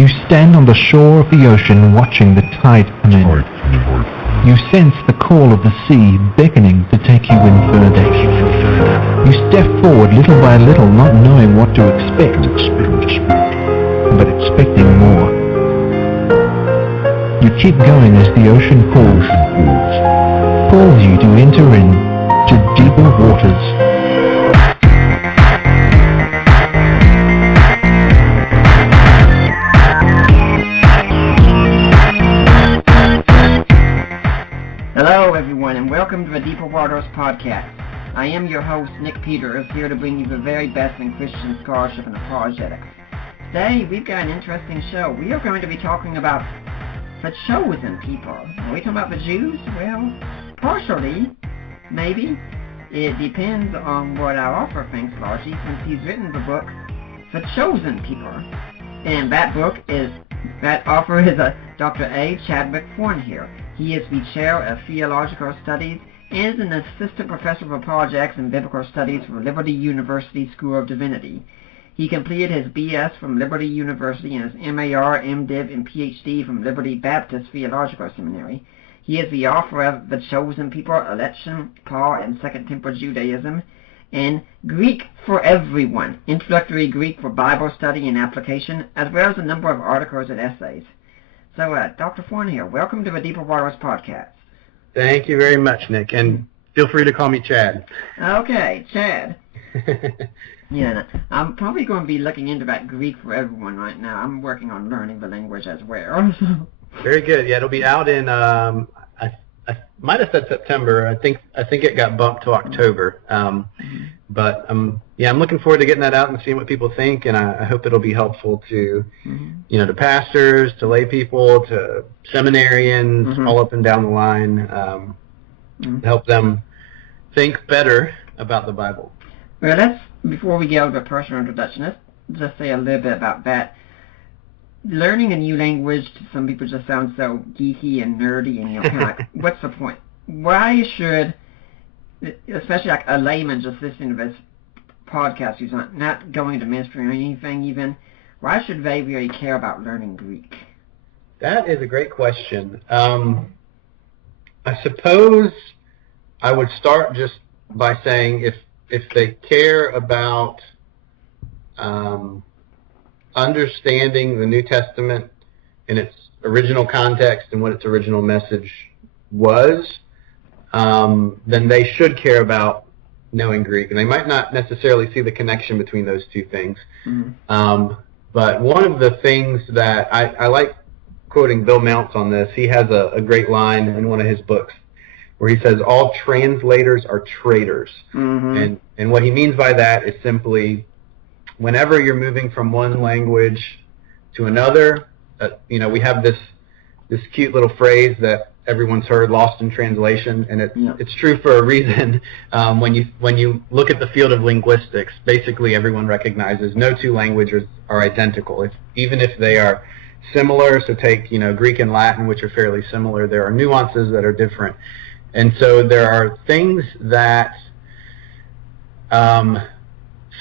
You stand on the shore of the ocean watching the tide come in. You sense the call of the sea beckoning to take you in further. You step forward little by little, not knowing what to expect, but expecting more. You keep going as the ocean calls you to enter in to deeper waters. Hello everyone, and welcome to the Deeper Waters podcast. I am your host, Nick Peters, here to bring you the very best in Christian scholarship and apologetics. Today, we've got an interesting show. We are going to be talking about the chosen people. Are we talking about the Jews? Well, partially, maybe. It depends on what our author thinks largely, since he's written the book, The Chosen People. And that author is Dr. A. Chadwick Thornhill. He is the Chair of Theological Studies and is an Assistant Professor of Apologetics and Biblical Studies for Liberty University School of Divinity. He completed his B.S. from Liberty University and his M.A.R., M.Div., and Ph.D. from Liberty Baptist Theological Seminary. He is the author of The Chosen People, Election, Paul, and Second Temple Judaism, and Greek for Everyone, Introductory Greek for Bible Study and Application, as well as a number of articles and essays. So, Dr. Thornhill, welcome to the Deeper Waters podcast. Thank you very much, Nick, and feel free to call me Chad. Okay, Chad. Yeah, I'm probably going to be looking into that Greek for Everyone right now. I'm working on learning the language as well. Very good. Yeah, it'll be out in, I might have said September. I think it got bumped to October. But I'm looking forward to getting that out and seeing what people think, and I hope it'll be helpful to, to pastors, to lay people, to seminarians, all up and down the line, help them think better about the Bible. Well, before we get over the personal introduction, let's just say a little bit about that. Learning a new language to some people just sounds so geeky and nerdy, and kind of like, what's the point? Why should, especially like a layman just listening to this podcast who's not going to ministry or anything even, why should they really care about learning Greek? That is a great question. I suppose I would start just by saying if they care about understanding the New Testament in its original context and what its original message was, then they should care about knowing Greek. And they might not necessarily see the connection between those two things. But one of the things that I like quoting Bill Mounce on this, he has a great line in one of his books where he says, all translators are traitors. And what he means by that is simply, whenever you're moving from one language to another, we have this cute little phrase that everyone's heard, lost in translation, and it's true for a reason. When you look at the field of linguistics, basically everyone recognizes no two languages are identical. Even if they are similar, so take Greek and Latin, which are fairly similar, there are nuances that are different. And so there are things that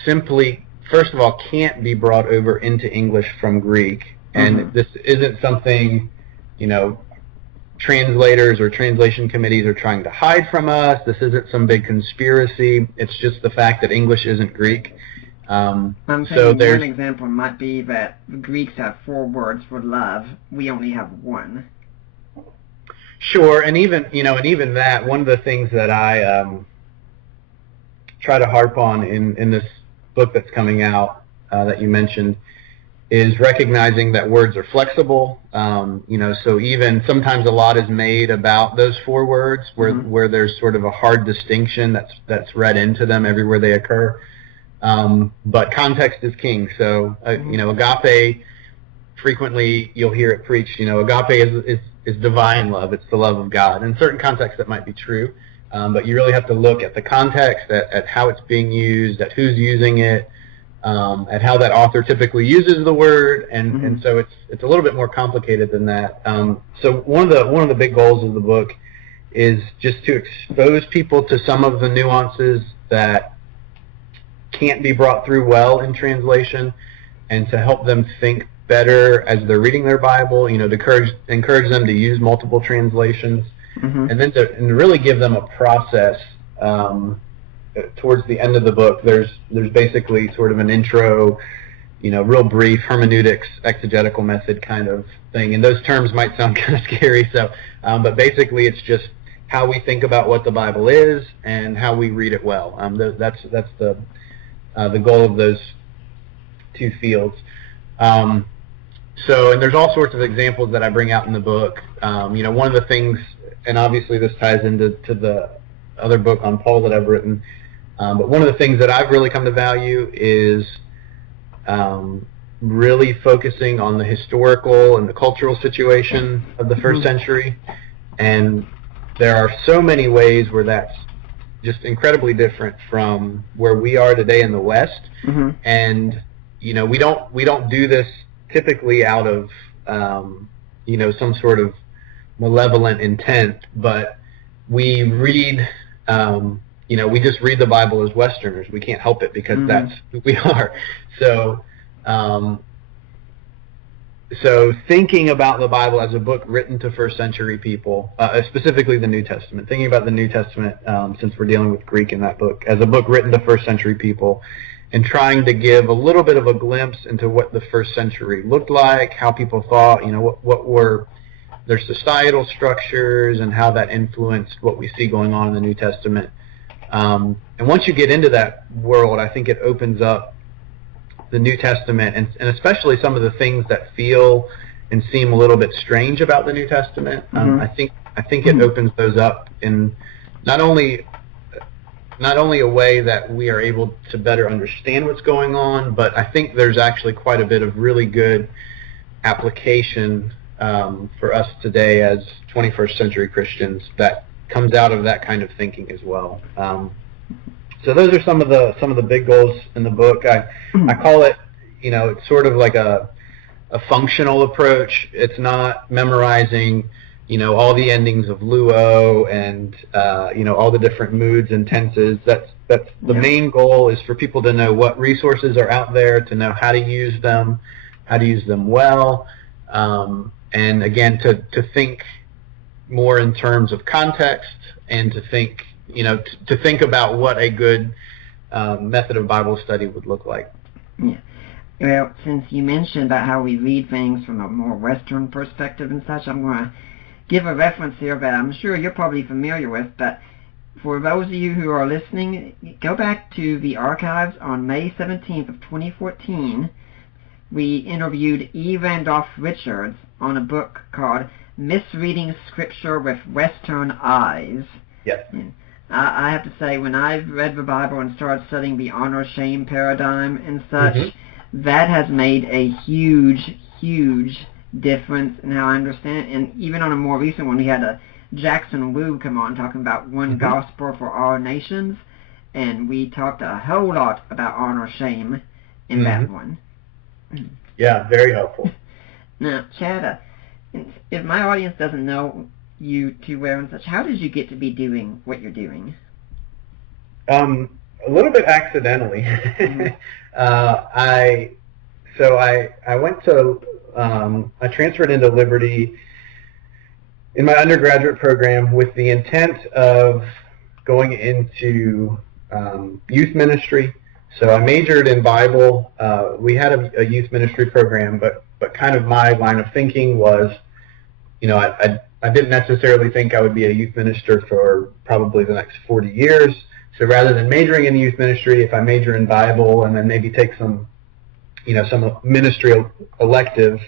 simply, first of all, can't be brought over into English from Greek. And this isn't something, translators or translation committees are trying to hide from us. This isn't some big conspiracy. It's just the fact that English isn't Greek. One example might be that the Greeks have 4 words for love. We only have 1. Sure, and even that, one of the things that I try to harp on in this book that's coming out that you mentioned is recognizing that words are flexible. So even sometimes a lot is made about those 4 words where there's sort of a hard distinction that's read into them everywhere they occur. But context is king. So agape, frequently you'll hear it preached. Agape is divine love. It's the love of God. In certain contexts that might be true, but you really have to look at the context, at how it's being used, at who's using it, at how that author typically uses the word, and so it's a little bit more complicated than that. So one of the big goals of the book is just to expose people to some of the nuances that can't be brought through well in translation, and to help them think better as they're reading their Bible, to encourage them to use multiple translations, and then to really give them a process. Towards the end of the book, there's basically sort of an intro, real brief hermeneutics, exegetical method kind of thing. And those terms might sound kind of scary, so but basically it's just how we think about what the Bible is and how we read it well. That's the goal of those two fields. And there's all sorts of examples that I bring out in the book. One of the things, and obviously this ties into the other book on Paul that I've written, but one of the things that I've really come to value is really focusing on the historical and the cultural situation of the first century. And there are so many ways where that's just incredibly different from where we are today in the West. And we don't do this typically out of some sort of malevolent intent, but we read we just read the Bible as Westerners. We can't help it because that's who we are. So thinking about the Bible as a book written to first century people, specifically the New Testament, thinking about the New Testament, since we're dealing with Greek in that book, as a book written to first century people, and trying to give a little bit of a glimpse into what the first century looked like, how people thought, what were their societal structures, and how that influenced what we see going on in the New Testament. And once you get into that world, I think it opens up the New Testament, and especially some of the things that feel and seem a little bit strange about the New Testament. I think it opens those up in not only a way that we are able to better understand what's going on, but I think there's actually quite a bit of really good application for us today as 21st century Christians that comes out of that kind of thinking as well. So those are some of the big goals in the book. I call it, it's sort of like a functional approach. It's not memorizing, all the endings of luo and all the different moods and tenses. That's the main goal, is for people to know what resources are out there, to know how to use them well, and again to think more in terms of context, and to think about what a good method of Bible study would look like. Yeah. Well, since you mentioned about how we read things from a more Western perspective and such, I'm going to give a reference here that I'm sure you're probably familiar with, but for those of you who are listening, go back to the archives on May 17th of 2014. We interviewed E. Randolph Richards on a book called Misreading Scripture with Western Eyes. Yes. I have to say, when I've read the Bible and started studying the honor-shame paradigm and such, that has made a huge, huge difference in how I understand it. And even on a more recent one, we had a Jackson Wu come on talking about one gospel for all nations, and we talked a whole lot about honor-shame in that one. Yeah, very helpful. Now, Chad, if my audience doesn't know you too well and such, how did you get to be doing what you're doing? A little bit accidentally. I went to I transferred into Liberty in my undergraduate program with the intent of going into youth ministry. So I majored in Bible. We had a youth ministry program, but kind of my line of thinking was, I didn't necessarily think I would be a youth minister for probably the next 40 years. So rather than majoring in youth ministry, if I major in Bible and then maybe take some ministry elective,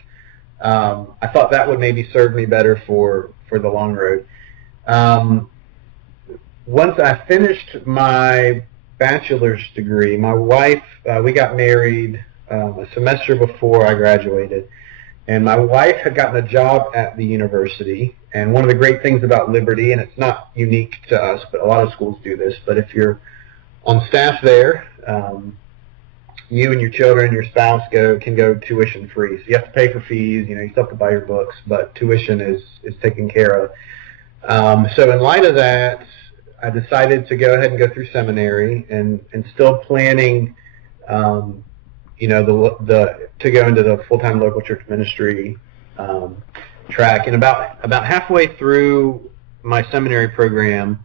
I thought that would maybe serve me better for the long road. Once I finished my bachelor's degree, my wife, we got married a semester before I graduated, and my wife had gotten a job at the university. And one of the great things about Liberty, and it's not unique to us, but a lot of schools do this, but if you're on staff there, you and your children and your spouse can go tuition free. So you have to pay for fees, you still have to buy your books, but tuition is taken care of. So in light of that, I decided to go ahead and go through seminary, and still planning, to go into the full-time local church ministry track. And about halfway through my seminary program,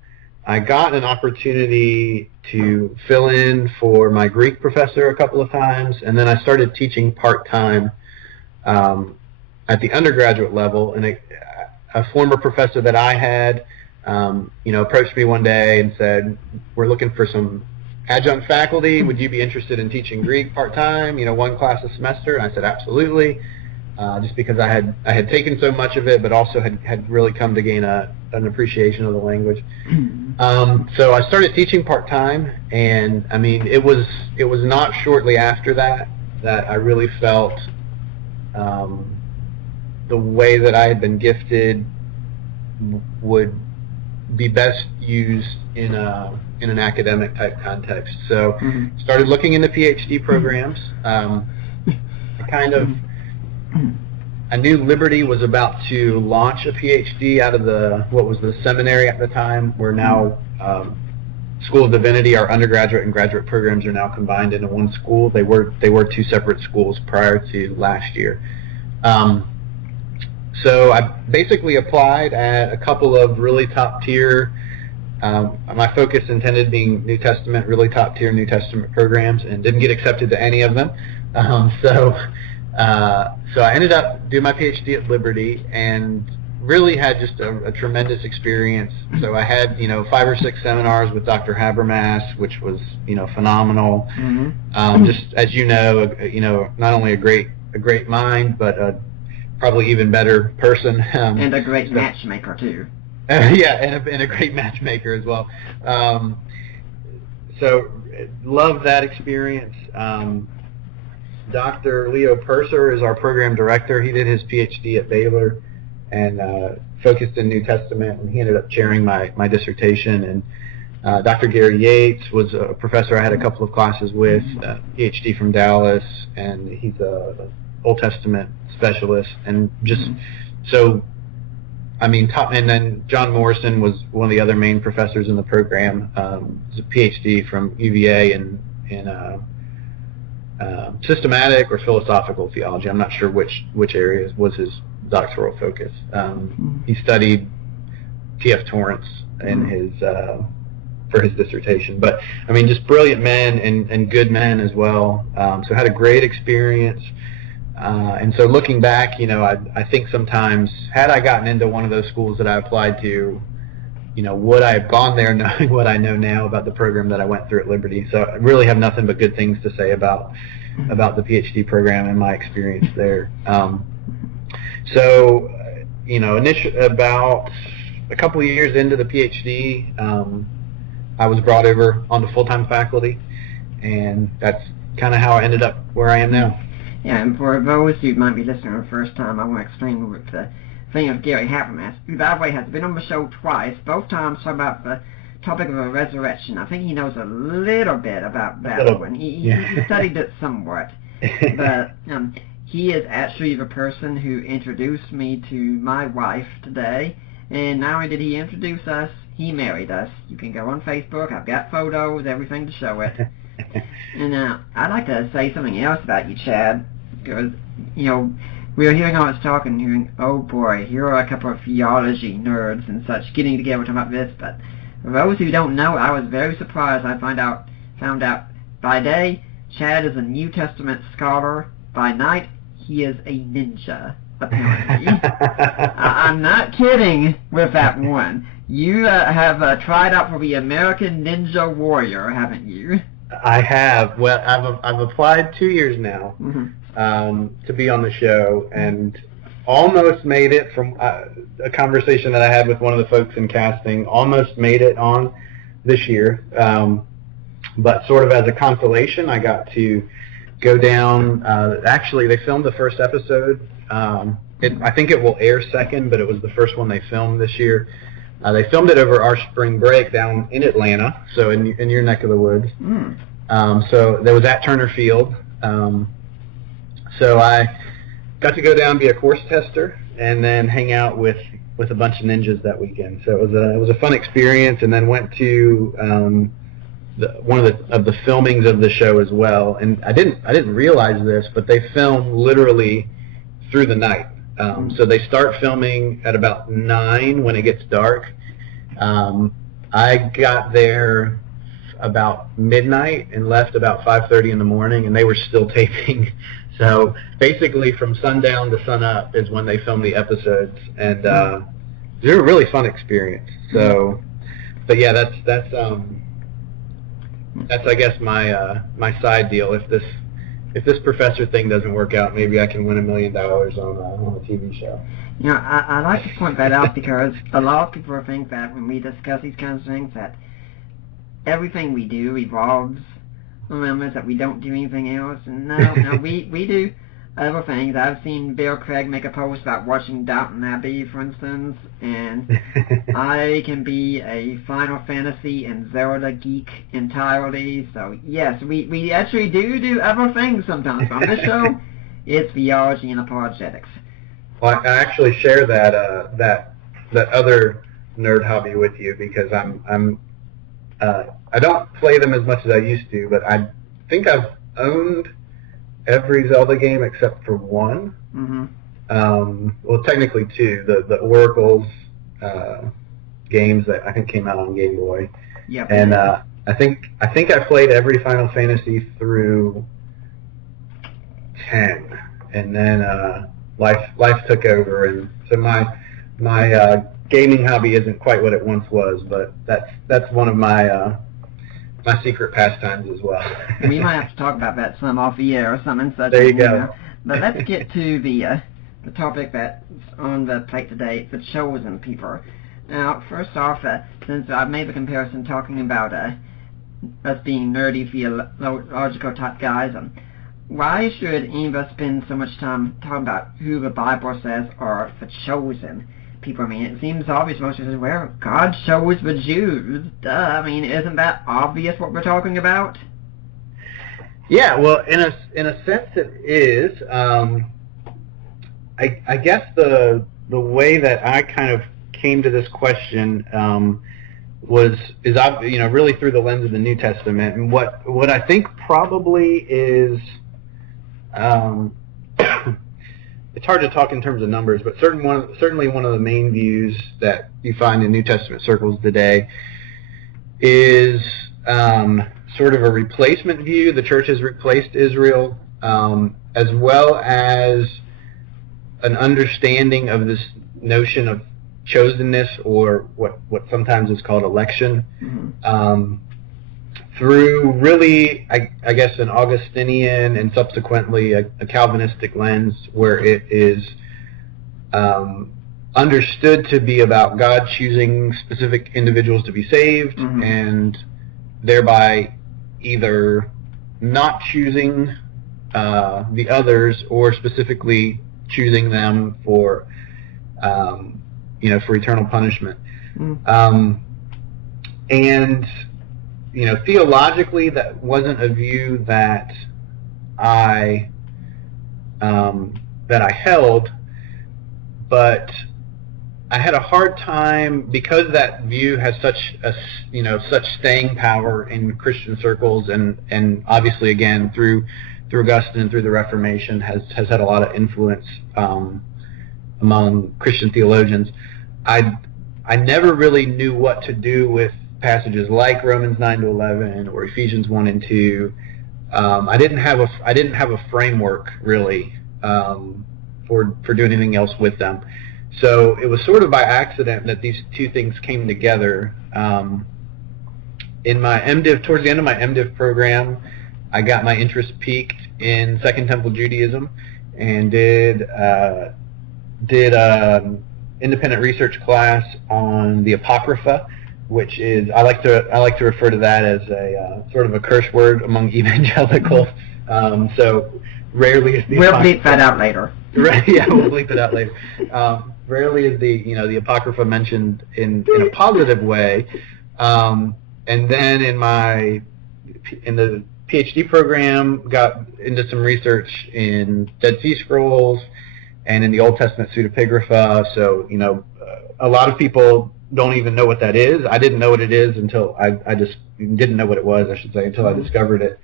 I got an opportunity to fill in for my Greek professor a couple of times, and then I started teaching part-time at the undergraduate level. And a former professor that I had, approached me one day and said, "We're looking for some adjunct faculty. Would you be interested in teaching Greek part-time, one class a semester?" And I said, "Absolutely," just because I had taken so much of it, but also had really come to gain an appreciation of the language. So I started teaching part-time, and I mean, it was not shortly after that I really felt the way that I had been gifted would be best used in an academic type context. So started looking into PhD programs. I knew Liberty was about to launch a PhD out of what was the seminary at the time. We're now School of Divinity. Our undergraduate and graduate programs are now combined into one school. They were two separate schools prior to last year. So I basically applied at a couple of really top tier. My focus intended being New Testament, really top tier New Testament programs, and didn't get accepted to any of them. So I ended up doing my PhD at Liberty, and really had just a tremendous experience. So I had 5 or 6 seminars with Dr. Habermas, which was phenomenal. Just as not only a great mind, but probably even better person. And a great matchmaker too. Yeah, and a great matchmaker as well. So loved that experience. Dr. Leo Purser is our program director. He did his PhD at Baylor and focused in New Testament, and he ended up chairing my dissertation. And Dr. Gary Yates was a professor I had a couple of classes with, PhD from Dallas, and he's a Old Testament specialist. And just so, I mean, and then John Morrison was one of the other main professors in the program. He's a PhD from UVA in systematic or philosophical theology. I'm not sure which area was his doctoral focus. He studied T.F. Torrance in for his dissertation. But I mean, just brilliant men and good men as well. So had a great experience. And so looking back, I think sometimes had I gotten into one of those schools that I applied to, would I have gone there knowing what I know now about the program that I went through at Liberty? So I really have nothing but good things to say about the PhD program and my experience there. So, about a couple of years into the PhD, I was brought over onto full-time faculty, and that's kind of how I ended up where I am now. Yeah, and for those who might be listening for the first time, I want to explain what the thing of Gary Habermas, who, by the way, has been on the show twice, both times talking about the topic of a resurrection. I think he knows a little bit about that one. He studied it somewhat. But he is actually the person who introduced me to my wife today. And not only did he introduce us, he married us. You can go on Facebook. I've got photos, everything to show it. And I'd like to say something else about you, Chad, because, we were hearing all this talk and hearing, oh boy, here are a couple of theology nerds and such getting together talking about this. But for those who don't know, I was very surprised. I found out by day, Chad is a New Testament scholar. By night, he is a ninja, apparently. I'm not kidding with that one. You have tried out for the American Ninja Warrior, haven't you? I have. Well, I've applied 2 years now to be on the show, and almost made it from a conversation that I had with one of the folks in casting. Almost made it on this year, but sort of as a consolation, I got to go down. Actually, they filmed the first episode. I think it will air second, but it was the first one they filmed this year. They filmed it over our spring break down in Atlanta, so in your neck of the woods. So there was at Turner Field. So I got to go down and be a course tester, and then hang out with a bunch of ninjas that weekend. So it was a fun experience. And then went to one of the filmings of the show as well. And I didn't realize this, but they film literally through the night. So they start filming at about 9 when it gets dark. I got there about midnight and left about 5:30 in the morning, and they were still taping. So basically from sundown to sunup is when they film the episodes, and it was a really fun experience. So, but yeah, that's I guess my side deal. If this professor thing doesn't work out, maybe I can win $1 million on a TV show. You know, I like to point that out because a lot of people think that when we discuss these kinds of things that everything we do revolves around this, that we don't do anything else. And no, we do other things. I've seen Bill Craig make a post about watching Downton Abbey, for instance, and I can be a Final Fantasy and Zelda geek entirely. So yes, we actually do other things sometimes. On this show, it's theology and apologetics. Well, I actually share that other nerd hobby with you because I don't play them as much as I used to, but I think I've owned every Zelda game except for one. Well, technically two. The Oracle's games that I think came out on Game Boy. Yep. And I think I played every Final Fantasy through 10, and then life took over, and so my gaming hobby isn't quite what it once was, but that's one of my secret pastimes as well. We might have to talk about that some off the air or something such. There you go. But let's get to the topic that's on the plate today, the chosen people. Now, first off, since I've made the comparison talking about us being nerdy theological type guys, why should any of us spend so much time talking about who the Bible says are the chosen people? I mean, it seems obvious. Most of us say, well, God chose the Jews. Duh. I mean, isn't that obvious what we're talking about? Yeah, well, in a sense it is. I guess the way that I kind of came to this question is really through the lens of the New Testament, and what I think probably is. It's hard to talk in terms of numbers, but certainly one of the main views that you find in New Testament circles today is sort of a replacement view. The church has replaced Israel, as well as an understanding of this notion of chosenness, or what sometimes is called election, through really, I guess, an Augustinian and subsequently a Calvinistic lens, where it is understood to be about God choosing specific individuals to be saved, and thereby either not choosing the others or specifically choosing them for eternal punishment. And theologically, that wasn't a view that I held, but I had a hard time because that view has such staying power in Christian circles, and obviously again through Augustine and through the Reformation has had a lot of influence among Christian theologians. I never really knew what to do with passages like Romans 9-11 or Ephesians 1 and 2. I didn't have a framework really for doing anything else with them. So it was sort of by accident that these two things came together. In my MDiv, towards the end of my MDiv program, I got my interest piqued in Second Temple Judaism and did independent research class on the Apocrypha, which is I like to refer to that as a sort of a curse word among evangelicals. So rarely is the we'll bleep that out later. Right? Yeah, we'll bleep it out later. Rarely is the Apocrypha mentioned in a positive way. And then in the PhD program, got into some research in Dead Sea Scrolls and in the Old Testament pseudepigrapha. So a lot of people don't even know what that is. I didn't know what it is until I just didn't know what it was, I should say, until I discovered it.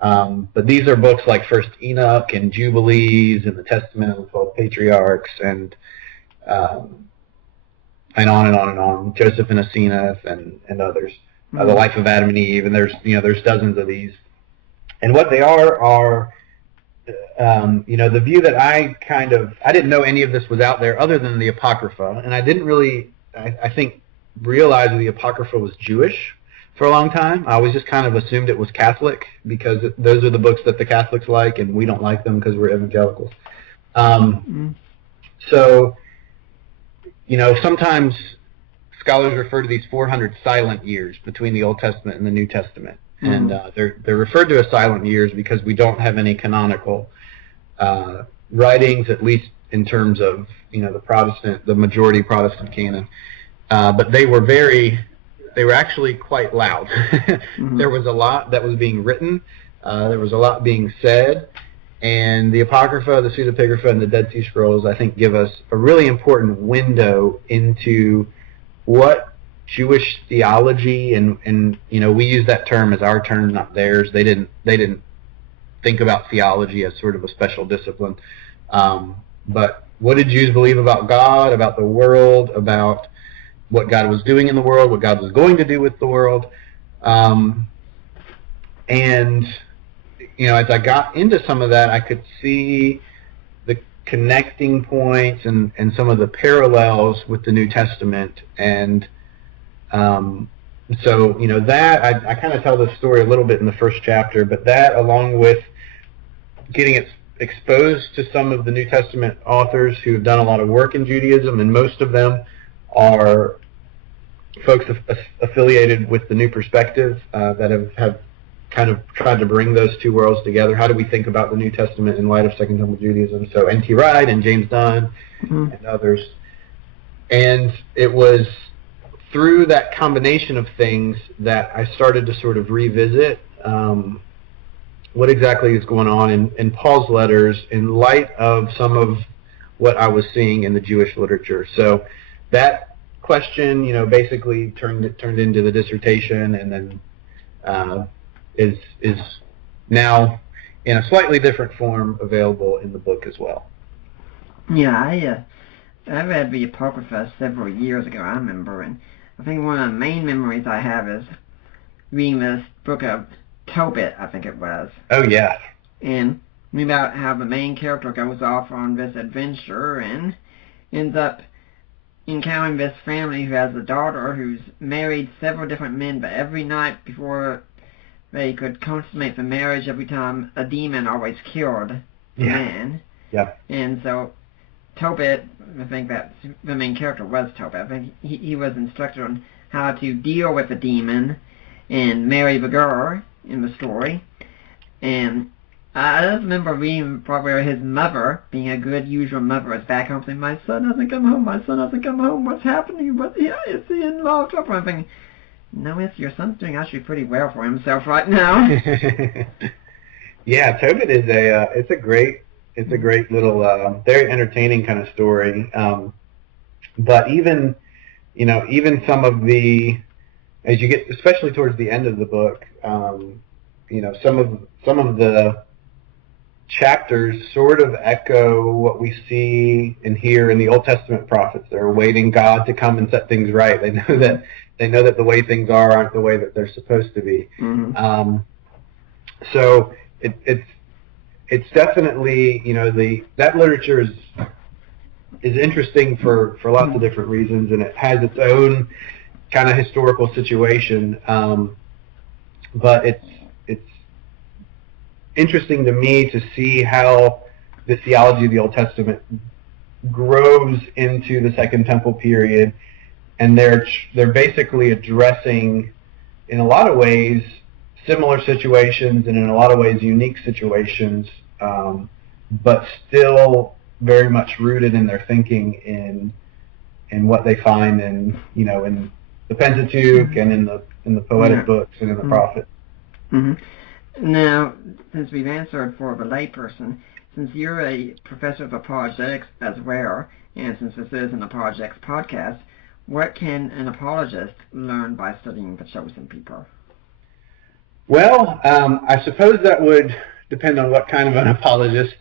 But these are books like First Enoch and Jubilees and the Testament of the 12 Patriarchs and on and on and on. Joseph and Asenath and others. The Life of Adam and Eve, and there's dozens of these. And what they are the view that I didn't know any of this was out there other than the Apocrypha, and I didn't really, I think, realize the Apocrypha was Jewish for a long time. I always just kind of assumed it was Catholic because those are the books that the Catholics like, and we don't like them because we're evangelicals. So, sometimes scholars refer to these 400 silent years between the Old Testament and the New Testament. And they're referred to as silent years because we don't have any canonical writings, at least in terms of the majority Protestant canon. But they were actually quite loud. There was a lot that was being written. There was a lot being said. And the Apocrypha, the Pseudepigrapha, and the Dead Sea Scrolls, I think, give us a really important window into what Jewish theology and we use that term as our term, not theirs. They didn't think about theology as sort of a special discipline. But what did Jews believe about God, about the world, about what God was doing in the world, what God was going to do with the world? And as I got into some of that, I could see the connecting points and some of the parallels with the New Testament. And so, that, I kind of tell the story a little bit in the first chapter, but that, along with getting exposed to some of the New Testament authors who have done a lot of work in Judaism, and most of them are folks affiliated with the New Perspective that have kind of tried to bring those two worlds together. How do we think about the New Testament in light of Second Temple Judaism? So N.T. Wright and James Dunn and others. And it was through that combination of things that I started to sort of revisit what exactly is going on in Paul's letters in light of some of what I was seeing in the Jewish literature. So that question, basically turned into the dissertation, and then is now in a slightly different form available in the book as well. Yeah, I read the Apocrypha several years ago, I remember, and I think one of the main memories I have is reading this book of Tobit, I think it was. Oh, yeah. And about how the main character goes off on this adventure and ends up encountering this family who has a daughter who's married several different men, but every night before they could consummate the marriage, every time a demon always killed the man. Yeah. And so Tobit, I think that the main character was Tobit. I think he was instructed on how to deal with the demon and marry the girl in the story. And I just remember reading part where his mother, being a good usual mother, is back home saying, "My son hasn't come home, my son hasn't come home, what's happening? Is he in law trouble?" I'm thinking, no, your son's doing actually pretty well for himself right now. Yeah, Tobit is it's a great little, very entertaining kind of story. But even some of the, as you get, especially towards the end of the book, some of the chapters sort of echo what we see and hear in the Old Testament prophets. They're awaiting God to come and set things right. They know that the way things aren't the way that they're supposed to be. Mm-hmm. So it's definitely, that literature is interesting for lots of different reasons, and it has its own kind of historical situation. But it's interesting to me to see how the theology of the Old Testament grows into the Second Temple period, and they're basically addressing, in a lot of ways, similar situations and in a lot of ways unique situations, but still very much rooted in their thinking in what they find in the Pentateuch and in the poetic books and in the prophets. Mm-hmm. Now, since we've answered for the layperson, since you're a professor of apologetics as well, and since this is an apologetics podcast, What can an apologist learn by studying the chosen people? Well, I suppose that would depend on what kind of an apologist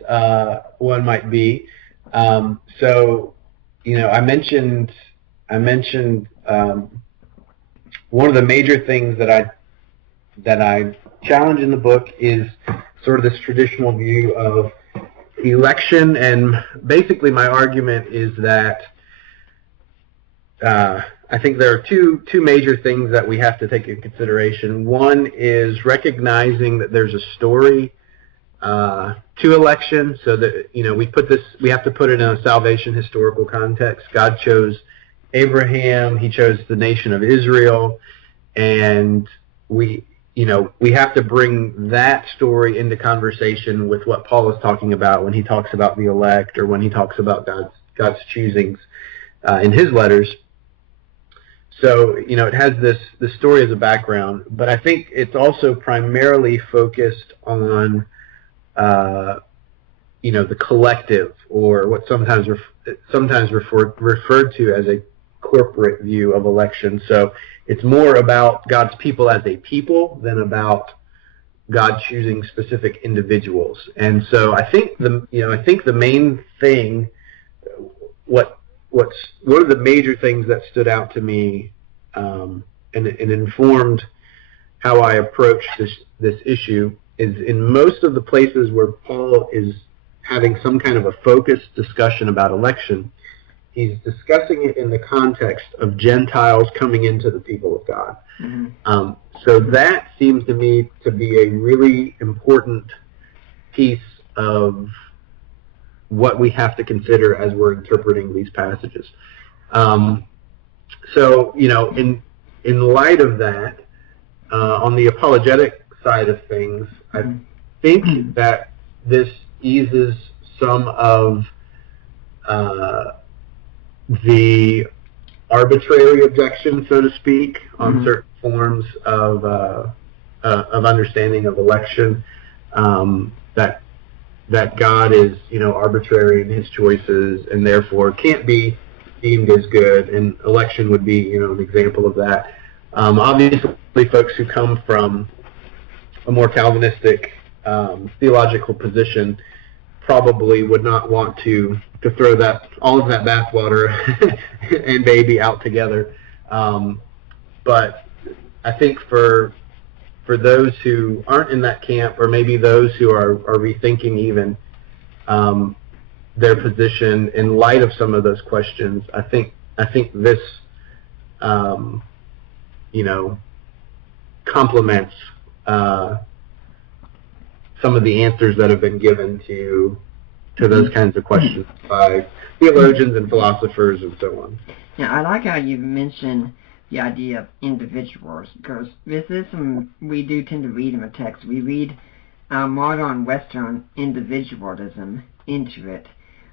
one might be. So, I mentioned one of the major things that I challenge in the book is sort of this traditional view of election, and basically my argument is that I think there are two major things that we have to take into consideration. One is recognizing that there's a story to election, so that we have to put it in a salvation historical context. God chose Abraham, He chose the nation of Israel, and we have to bring that story into conversation with what Paul is talking about when he talks about the elect, or when he talks about God's choosings in his letters. So, it has this story as a background, but I think it's also primarily focused on, the collective, or what sometimes referred to as a corporate view of election. So it's more about God's people as a people than about God choosing specific individuals. And so I think the main thing, one of the major things that stood out to me, and informed how I approach this issue, is in most of the places where Paul is having some kind of a focused discussion about election, he's discussing it in the context of Gentiles coming into the people of God. Mm-hmm. So that seems to me to be a really important piece of what we have to consider as we're interpreting these passages. So, in light of that, on the apologetic side of things, I think that this eases some of the arbitrary objection, so to speak, on certain forms of understanding of election, that God is, arbitrary in His choices, and therefore can't be deemed as good, and election would be, an example of that. Obviously, folks who come from a more Calvinistic theological position probably would not want to throw all of that bathwater and baby out together. But I think for those who aren't in that camp, or maybe those who are rethinking even their position in light of some of those questions, I think this complements some of the answers that have been given to those kinds of questions by theologians and philosophers and so on. Yeah, I like how you mentioned the idea of individuals, because this is we do tend to read in the text. We read modern Western individualism into it,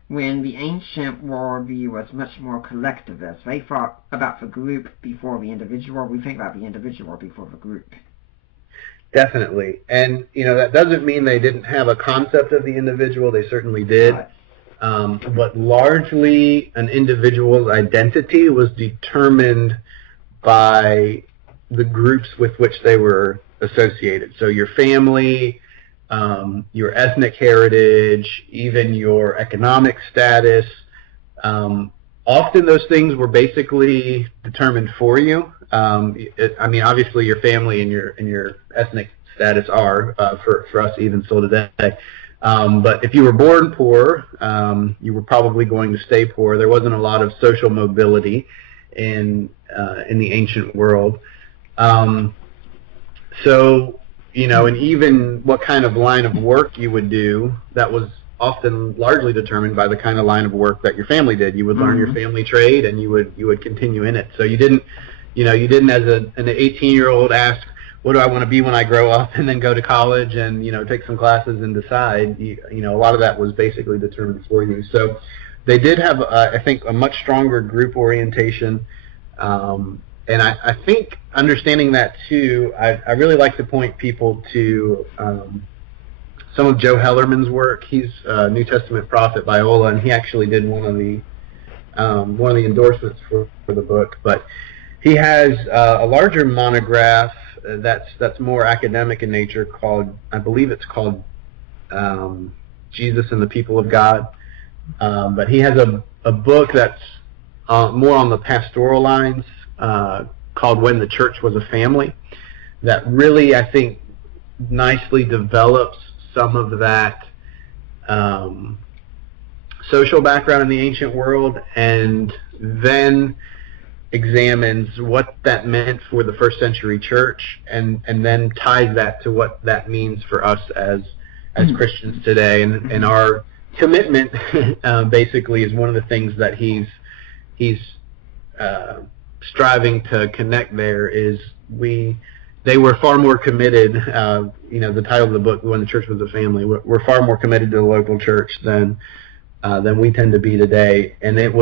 when the ancient worldview was much more collectivist. They thought about the group before the individual. We think about the individual before the group. Definitely. And, that doesn't mean they didn't have a concept of the individual. They certainly did. Right. But largely an individual's identity was determined by the groups with which they were associated. So your family, your ethnic heritage, even your economic status. Often those things were basically determined for you. Obviously your family and your ethnic status are, for us even still today. But if you were born poor, you were probably going to stay poor. There wasn't a lot of social mobility in the ancient world. And even what kind of line of work you would do, that was often largely determined by the kind of line of work that your family did. You would learn your family trade, and you would continue in it. So you didn't as an 18-year-old ask, what do I want to be when I grow up, and then go to college and take some classes and decide. A lot of that was basically determined for you. So they did have, I think, a much stronger group orientation. And I think understanding that too, I really like to point people to some of Joe Hellerman's work. He's a New Testament prophet Biola, and he actually did one of the one of the endorsements for the book. But he has a larger monograph that's more academic in nature called, I believe it's called Jesus and the People of God. But he has a book that's more on the pastoral lines called When the Church Was a Family, that really, I think, nicely develops some of that social background in the ancient world, and then examines what that meant for the first century church, and then ties that to what that means for us as Christians today. And our commitment basically is one of the things that he's striving to connect there. Is they were far more committed, the title of the book, When the Church Was a Family, we're far more committed to the local church than we tend to be today. And it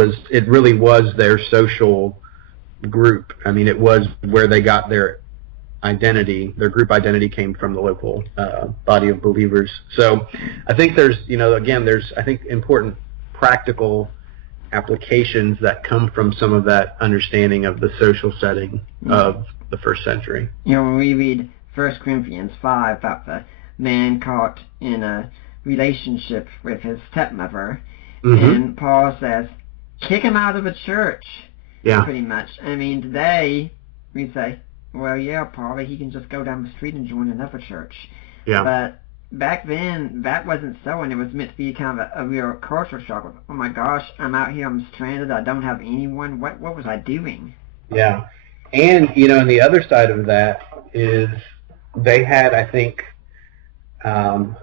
really was their social group. I mean, it was where they got their identity. Their group identity came from the local body of believers. So I think there's I think important practical applications that come from some of that understanding of the social setting of the first century. When we read 1 Corinthians 5 about the man caught in a relationship with his stepmother, and Paul says, kick him out of the church, pretty much. I mean, today we say, well, yeah, probably he can just go down the street and join another church. Yeah. But back then, that wasn't so, and it was meant to be kind of a real culture shock. Oh my gosh, I'm out here, I'm stranded, I don't have anyone. What was I doing? Yeah. And, and the other side of that is they had, I think, and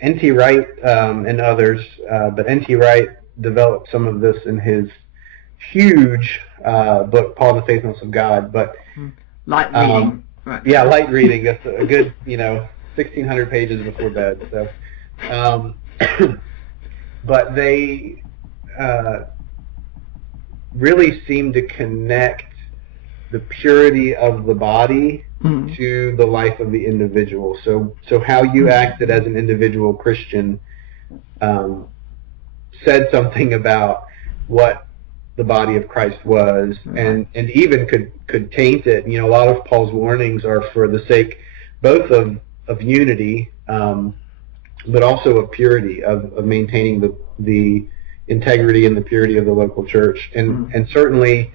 N.T. Wright and others, but N.T. Wright developed some of this in his huge book, Paul and the Faithfulness of God. But light reading. Right. Yeah, light reading. That's a good, 1,600 pages before bed. So, but they really seem to connect the purity of the body to the life of the individual. So how you acted as an individual Christian said something about what the body of Christ was, and even could taint it. A lot of Paul's warnings are for the sake both of unity, but also of purity, of maintaining the integrity and the purity of the local church. And certainly,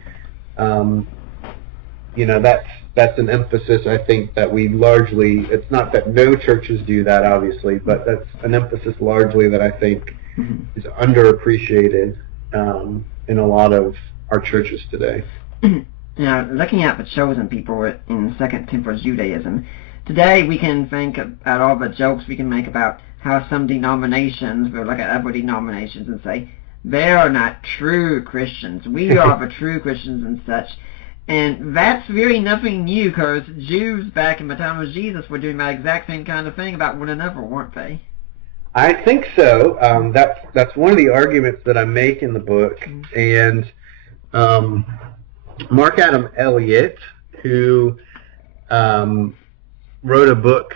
that's an emphasis, I think, that we largely, it's not that no churches do that, obviously, but that's an emphasis largely that I think is underappreciated in a lot of our churches today. Now, looking at the chosen people in Second Temple Judaism, today we can think about all the jokes we can make about how some denominations will look at other denominations and say, they are not true Christians. We are the true Christians and such. And that's really nothing new, because Jews back in the time of Jesus were doing that exact same kind of thing about one another, weren't they? I think so. That's one of the arguments that I make in the book. And Mark Adam Elliott, who wrote a book,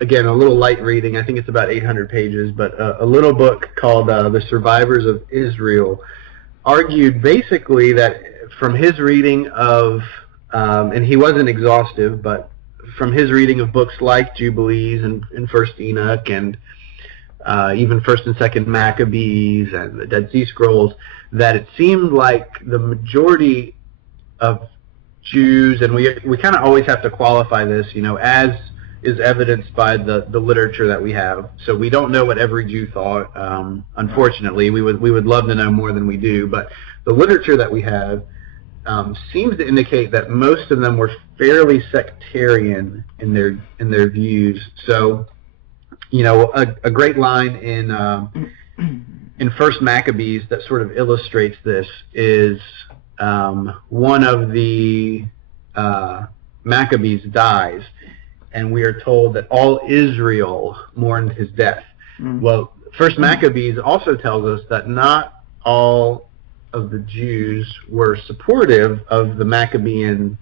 again, a little light reading, I think it's about 800 pages, but a little book called The Survivors of Israel, argued basically that from his reading of, and he wasn't exhaustive, but from his reading of books like Jubilees and First Enoch and even First and Second Maccabees and the Dead Sea Scrolls, that it seemed like the majority of Jews, and we kind of always have to qualify this, as is evidenced by the literature that we have. So we don't know what every Jew thought. Unfortunately, we would love to know more than we do, but the literature that we have seems to indicate that most of them were fairly sectarian in their views. So, a great line in First Maccabees that sort of illustrates this is one of the Maccabees dies, and we are told that all Israel mourned his death. Well, First Maccabees also tells us that not all of the Jews were supportive of the Maccabean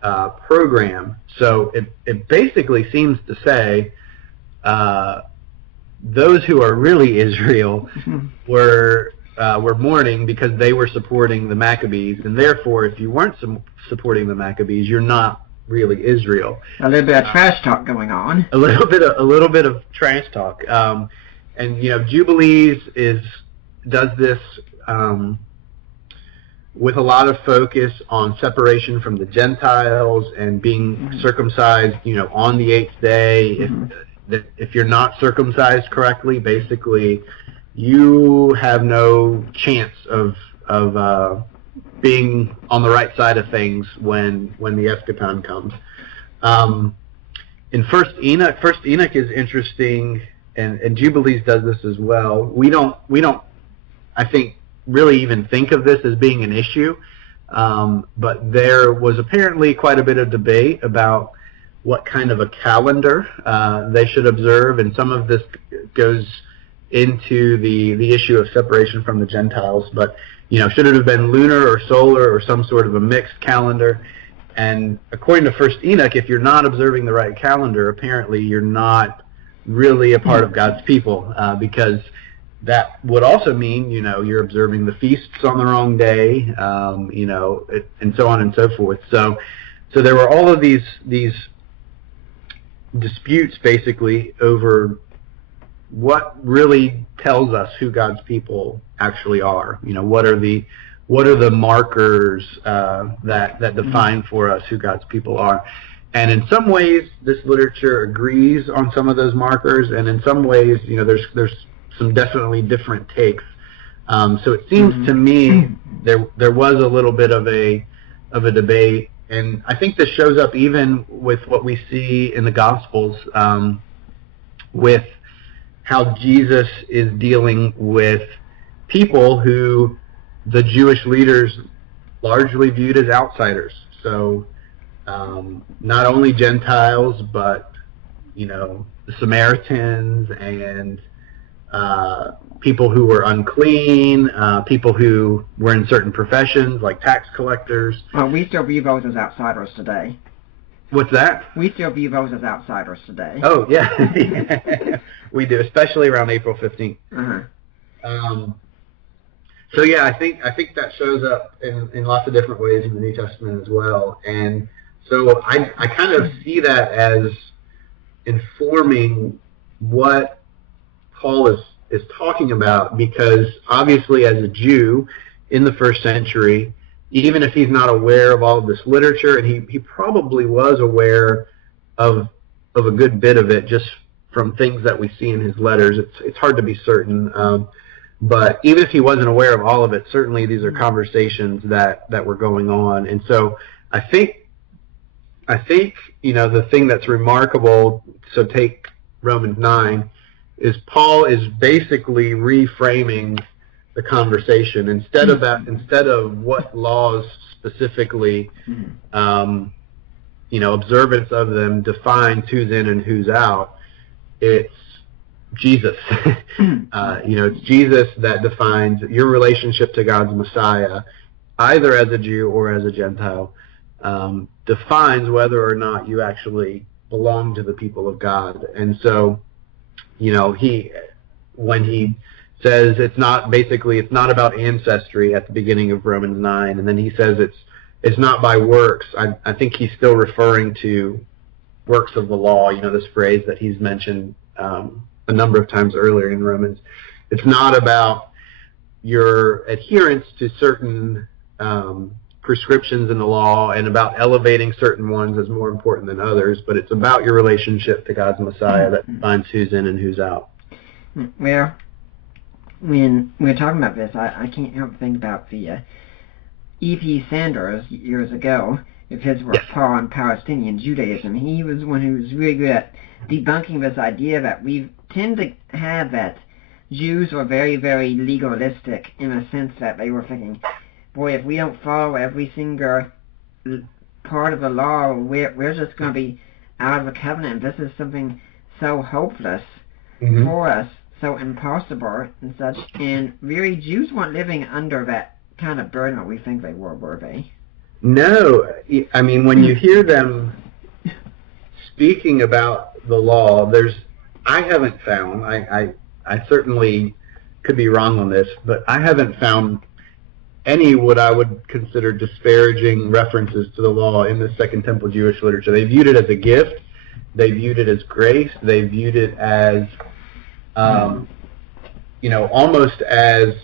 program. So it basically seems to say those who are really Israel were were mourning because they were supporting the Maccabees, and therefore, if you weren't supporting the Maccabees, you're not really Israel. A little bit of trash talk going on. A little bit of trash talk. And Jubilees does this with a lot of focus on separation from the Gentiles and being circumcised, on the 8th day. If you're not circumcised correctly, basically, you have no chance of being on the right side of things when the eschaton comes. In First Enoch is interesting, and Jubilees does this as well. We don't, I think, really even think of this as being an issue, but there was apparently quite a bit of debate about what kind of a calendar they should observe, and some of this goes into the issue of separation from the Gentiles. But should it have been lunar or solar or some sort of a mixed calendar? And according to First Enoch, if you're not observing the right calendar, apparently you're not really a part of God's people, because that would also mean, you're observing the feasts on the wrong day, and so on and so forth. So there were all of these disputes, basically, over what really tells us who God's people actually are. What are the markers that define for us who God's people are? And in some ways, this literature agrees on some of those markers, and in some ways, there's some definitely different takes. So it seems to me there was a little bit of a debate, and I think this shows up even with what we see in the Gospels, with how Jesus is dealing with people who the Jewish leaders largely viewed as outsiders. So not only Gentiles, but the Samaritans and people who were unclean, people who were in certain professions like tax collectors. Well, we still view those as outsiders today. What's that? We still view those as outsiders today. Oh, yeah. We do, especially around April 15th. So yeah, I think that shows up in lots of different ways in the New Testament as well. And so I kind of see that as informing what Paul is talking about, because obviously as a Jew in the first century, even if he's not aware of all of this literature, and he probably was aware of a good bit of it just from things that we see in his letters. It's hard to be certain. But even if he wasn't aware of all of it, certainly these are conversations that were going on. And so I think the thing that's remarkable, so take Romans 9, is Paul is basically reframing the conversation. Instead of what laws specifically, observance of them defines who's in and who's out, it's Jesus. It's Jesus that defines your relationship to God's Messiah, either as a Jew or as a Gentile, defines whether or not you actually belong to the people of God. And so, when he says it's not about ancestry at the beginning of Romans 9, and then he says it's not by works, I think he's still referring to works of the law, this phrase that he's mentioned a number of times earlier in Romans. It's not about your adherence to certain prescriptions in the law and about elevating certain ones as more important than others, but it's about your relationship to God's Messiah that defines who's in and who's out. Well, when we're talking about this, I can't help but think about the E.P. Sanders years ago, of his work, Paul on Palestinian Judaism. He was one who was really good at debunking this idea that we tend to have that Jews were very, very legalistic, in a sense that they were thinking, boy, if we don't follow every single part of the law, we're just going to be out of the covenant. This is something so hopeless for us, so impossible and such. And really, Jews weren't living under that kind of burden that we think they were they? No. I mean, when you hear them speaking about the law, I haven't found, I certainly could be wrong on this, but I haven't found any what I would consider disparaging references to the law in the Second Temple Jewish literature. They viewed it as a gift. They viewed it as grace. They viewed it as, almost as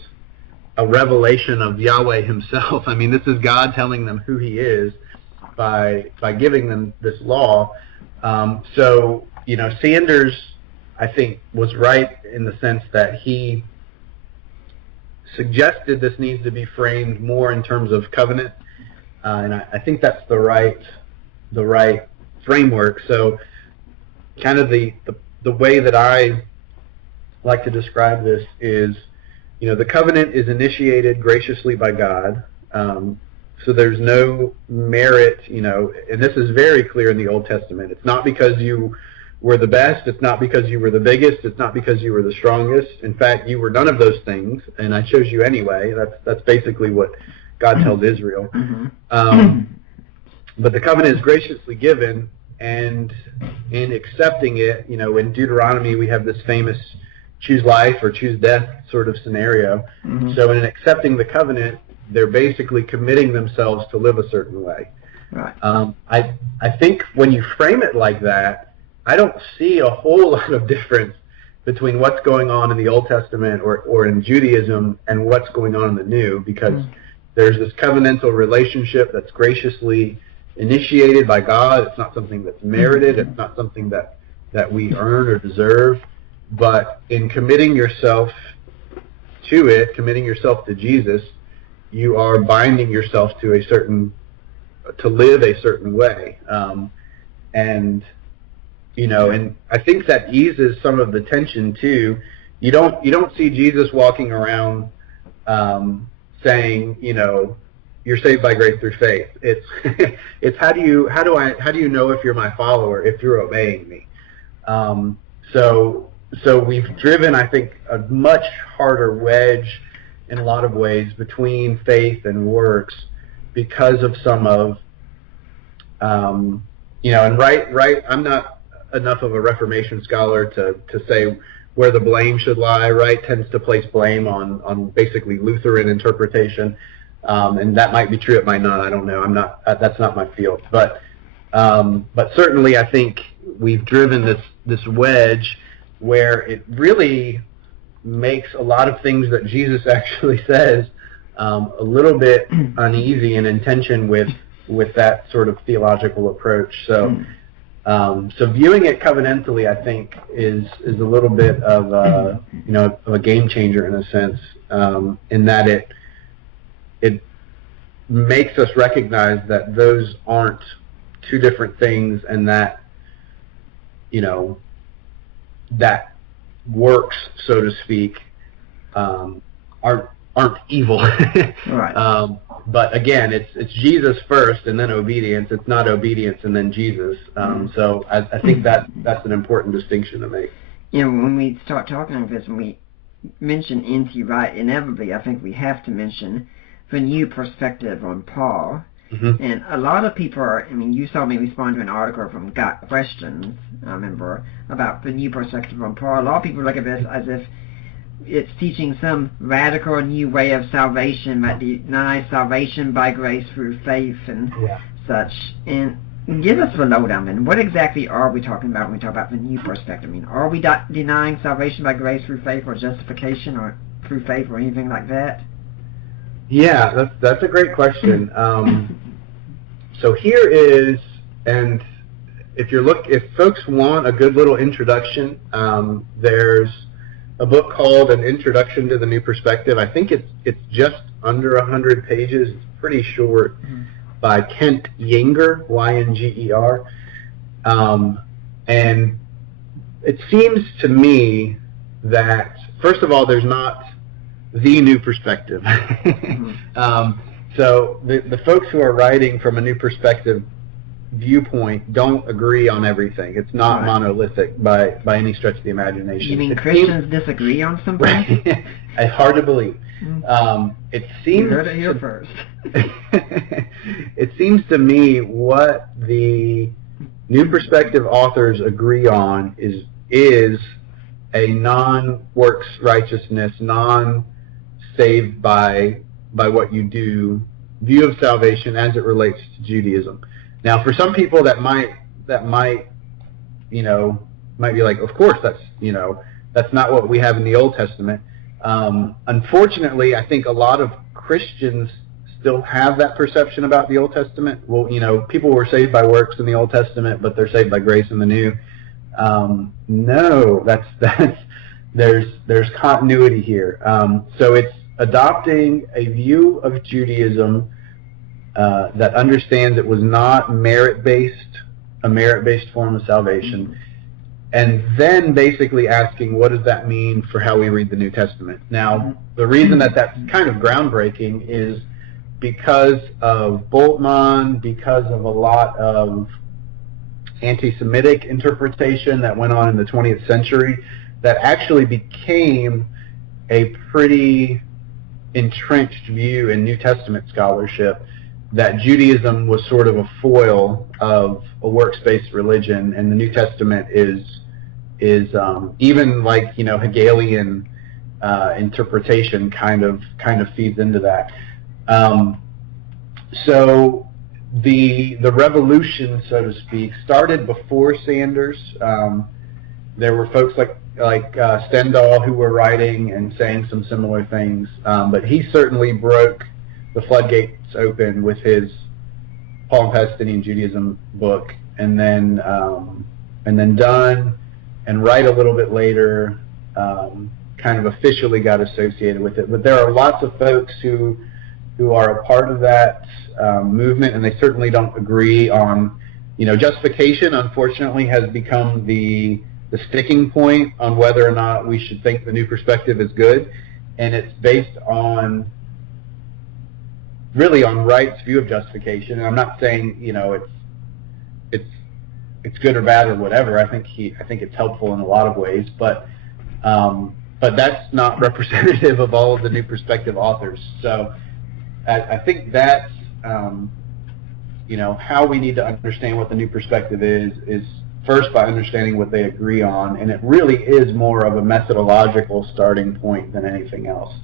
a revelation of Yahweh himself. I mean, this is God telling them who he is by giving them this law. Sanders, I think, was right in the sense that he suggested this needs to be framed more in terms of covenant, and I think that's the right framework. So kind of the way that I like to describe this is, the covenant is initiated graciously by God, so there's no merit, and this is very clear in the Old Testament. It's not because you were the best, it's not because you were the biggest, it's not because you were the strongest. In fact, you were none of those things, and I chose you anyway. That's basically what God tells Israel. But the covenant is graciously given, and in accepting it, in Deuteronomy we have this famous choose life or choose death sort of scenario. So in accepting the covenant, they're basically committing themselves to live a certain way. Right. I think when you frame it like that, I don't see a whole lot of difference between what's going on in the Old Testament or in Judaism and what's going on in the New, because there's this covenantal relationship that's graciously initiated by God. It's not something that's merited. It's not something that we earn or deserve. But in committing yourself to it, committing yourself to Jesus, you are binding yourself to live a certain way. And I think that eases some of the tension too. You don't see Jesus walking around saying, you're saved by grace through faith. It's how do you know if you're my follower, if you're obeying me? So we've driven, I think, a much harder wedge in a lot of ways between faith and works because of some of and right. I'm not enough of a Reformation scholar to say where the blame should lie. Right tends to place blame on basically Lutheran interpretation, and that might be true. It might not. I don't know. That's not my field. But certainly, I think we've driven this wedge where it really makes a lot of things that Jesus actually says a little bit uneasy and in tension with that sort of theological approach. So viewing it covenantally, I think, is a little bit of a game changer in a sense, in that it makes us recognize that those aren't two different things, and that that works, so to speak, aren't evil. Right. But again, it's Jesus first and then obedience. It's not obedience and then Jesus. So I think that's an important distinction to make. When we start talking about this, when we mention N.T. Wright, inevitably I think we have to mention the new perspective on Paul. And a lot of people you saw me respond to an article from Got Questions, I remember, about the new perspective on Paul. A lot of people look at this as if it's teaching some radical new way of salvation that denies salvation by grace through faith and such. And give us the lowdown then. What exactly are we talking about when we talk about the new perspective? Are we denying salvation by grace through faith or justification or through faith or anything like that? Yeah, that's a great question. So here is, and if folks want a good little introduction, there's a book called An Introduction to the New Perspective. I think it's just under 100 pages. It's pretty short, by Kent Yenger, Y-N-G-E-R. And it seems to me that, first of all, there's not the new perspective. So the folks who are writing from a new perspective viewpoint don't agree on everything. It's not monolithic by any stretch of the imagination. You mean Christians disagree on something? It's hard to believe. It seems you heard it here first. It seems to me what the new perspective authors agree on is a non-works righteousness, non-saved by what you do view of salvation as it relates to Judaism. Now, for some people that might be like, of course, that's not what we have in the Old Testament. Unfortunately, I think a lot of Christians still have that perception about the Old Testament. Well, people were saved by works in the Old Testament, but they're saved by grace in the New. No, there's continuity here. So it's adopting a view of Judaism that understands it was not a merit-based form of salvation, and then basically asking, what does that mean for how we read the New Testament? Now, the reason that that's kind of groundbreaking is because of Bultmann, because of a lot of anti-Semitic interpretation that went on in the 20th century, that actually became a pretty entrenched view in New Testament scholarship that Judaism was sort of a foil of a works-based religion, and the New Testament is even like Hegelian interpretation kind of feeds into that. So the revolution, so to speak, started before Sanders. There were folks like Stendhal who were writing and saying some similar things, but he certainly broke the floodgates open with his Paul and Palestinian Judaism book, and then Dunn and Wright a little bit later kind of officially got associated with it. But there are lots of folks who are a part of that movement, and they certainly don't agree on, justification, unfortunately, has become the sticking point on whether or not we should think the new perspective is good, and it's based on Wright's view of justification. And I'm not saying it's good or bad or whatever. I think it's helpful in a lot of ways, but that's not representative of all of the new perspective authors. So I think that's how we need to understand what the new perspective is first by understanding what they agree on, and it really is more of a methodological starting point than anything else.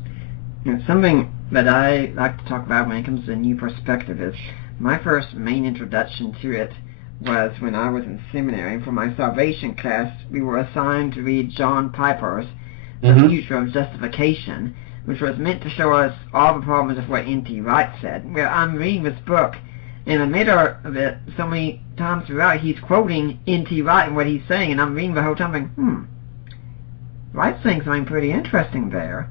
Something that I like to talk about when it comes to new perspective is my first main introduction to it was when I was in seminary. For my salvation class, we were assigned to read John Piper's The Future of Justification, which was meant to show us all the problems of what N.T. Wright said. Well, I'm reading this book, and in the middle of it, so many times throughout, he's quoting N.T. Wright and what he's saying, and I'm reading the whole time thinking, Wright's saying something pretty interesting there.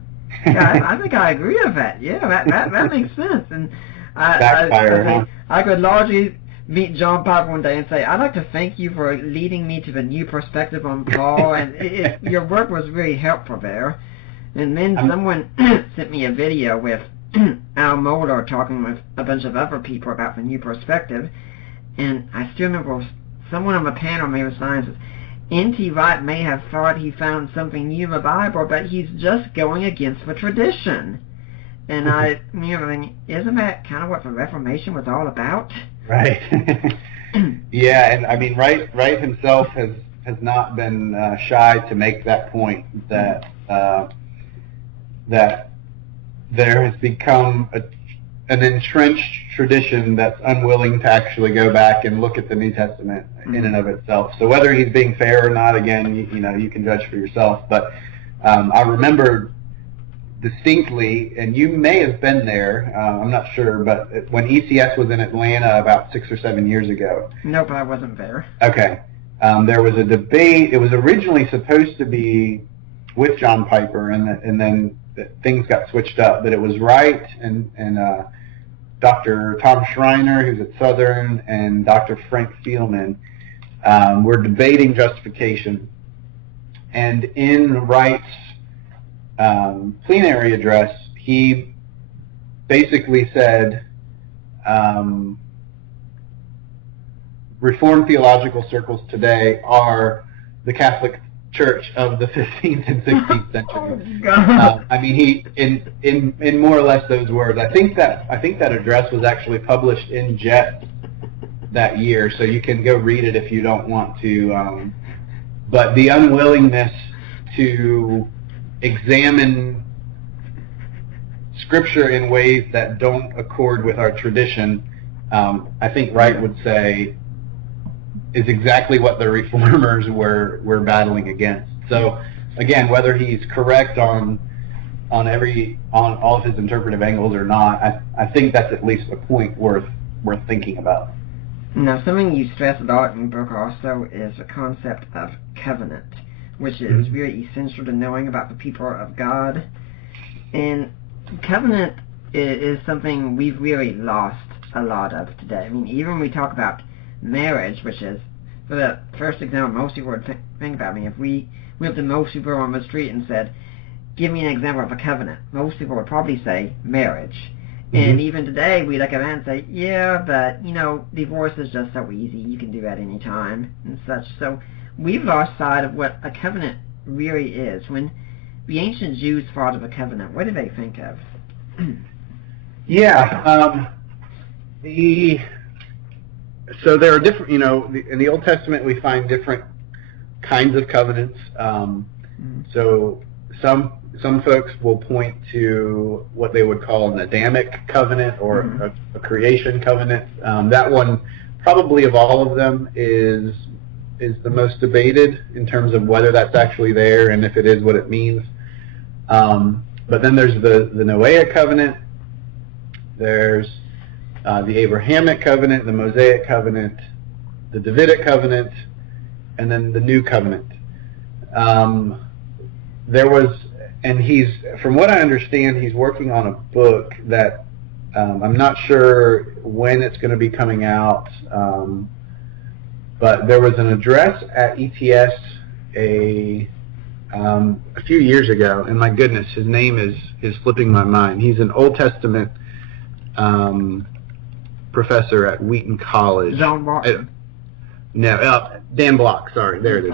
Yeah, I think I agree with that. Yeah, that makes sense. And I could largely meet John Piper one day and say, I'd like to thank you for leading me to the new perspective on Paul, and your work was really helpful there. And then someone sent me a video with Al Mohler talking with a bunch of other people about the new perspective, and I still remember someone on the panel made a sign that says, N.T. Wright may have thought he found something new in the Bible, but he's just going against the tradition. And I mean, isn't that kind of what the Reformation was all about? Right. Yeah, and I mean, Wright himself has not been shy to make that point, that that there has become an entrenched tradition that's unwilling to actually go back and look at the New Testament in and of itself. So whether he's being fair or not, again, you can judge for yourself. But I remember distinctly, and you may have been there, I'm not sure, but when ECS was in Atlanta about 6 or 7 years ago. Nope, I wasn't there. Okay. There was a debate. It was originally supposed to be with John Piper, and then things got switched up. But it was Wright and Dr. Tom Schreiner, who's at Southern, and Dr. Frank Fielman were debating justification. And in Wright's plenary address, he basically said, Reformed theological circles today are the Catholic Church of the 15th and 16th century. I mean, he in more or less those words. I think that address was actually published in Jet that year, so you can go read it if you don't want to. But the unwillingness to examine Scripture in ways that don't accord with our tradition, I think Wright would say, is exactly what the Reformers were battling against. So again, whether he's correct on all of his interpretive angles or not, I think that's at least a point worth thinking about. Now, something you stress a lot in the book also is the concept of covenant, which is really essential to knowing about the people of God. And covenant is something we've really lost a lot of today. I mean, even when we talk about marriage, which is, for the first example, most people would think about me. If we went to most people on the street and said, give me an example of a covenant, most people would probably say marriage. And even today, we look at that and say, yeah, but, divorce is just so easy. You can do that any time and such. So we've lost sight of what a covenant really is. When the ancient Jews thought of a covenant, what did they think of? So there are different, in the Old Testament we find different kinds of covenants. So some folks will point to what they would call an Adamic covenant or a creation covenant. That one, probably of all of them, is the most debated in terms of whether that's actually there and if it is, what it means. But then there's the Noahic covenant, there's the Abrahamic covenant, the Mosaic covenant, the Davidic covenant, and then the New Covenant. From what I understand, he's working on a book that I'm not sure when it's going to be coming out, but there was an address at ETS a few years ago, and my goodness, his name is slipping my mind. He's an Old Testament professor at Wheaton College. John Barton. Dan Block, sorry, there it is.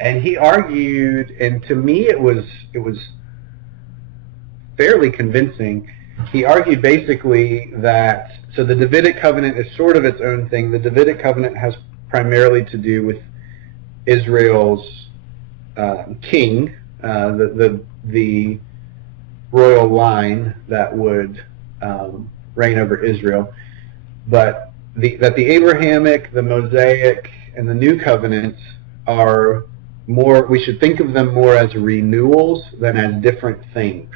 And he argued, and to me it was fairly convincing. He argued basically that, so the Davidic covenant is sort of its own thing. The Davidic covenant has primarily to do with Israel's king, the royal line that would reign over Israel. But that the Abrahamic, the Mosaic, and the New Covenants are more, we should think of them more as renewals than as different things.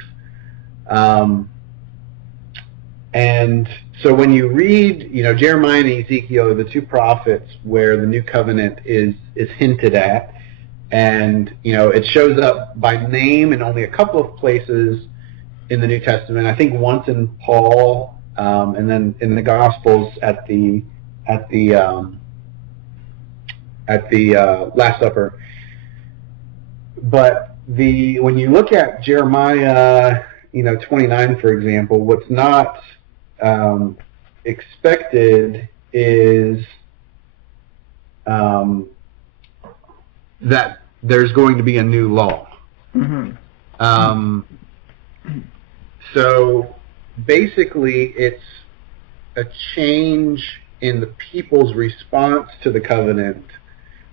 And so when you read, Jeremiah and Ezekiel are the two prophets where the New Covenant is hinted at, and it shows up by name in only a couple of places in the New Testament. I think once in Paul, and then in the Gospels at the Last Supper. But when you look at Jeremiah, 29, for example, what's not expected is that there's going to be a new law. So basically, it's a change in the people's response to the covenant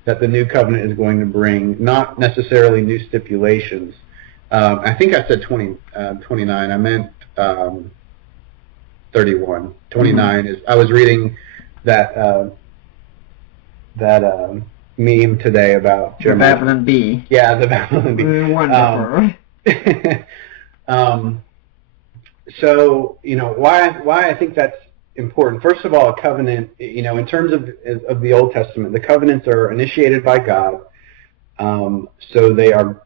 that the new covenant is going to bring, not necessarily new stipulations. I think I said 29. I meant 31. 29 is. I was reading that meme today about Jeremiah. The Babylon Bee. Yeah, the Babylon Bee. Wonderful. So why I think that's important. First of all, a covenant, in terms of the Old Testament, the covenants are initiated by God, so they are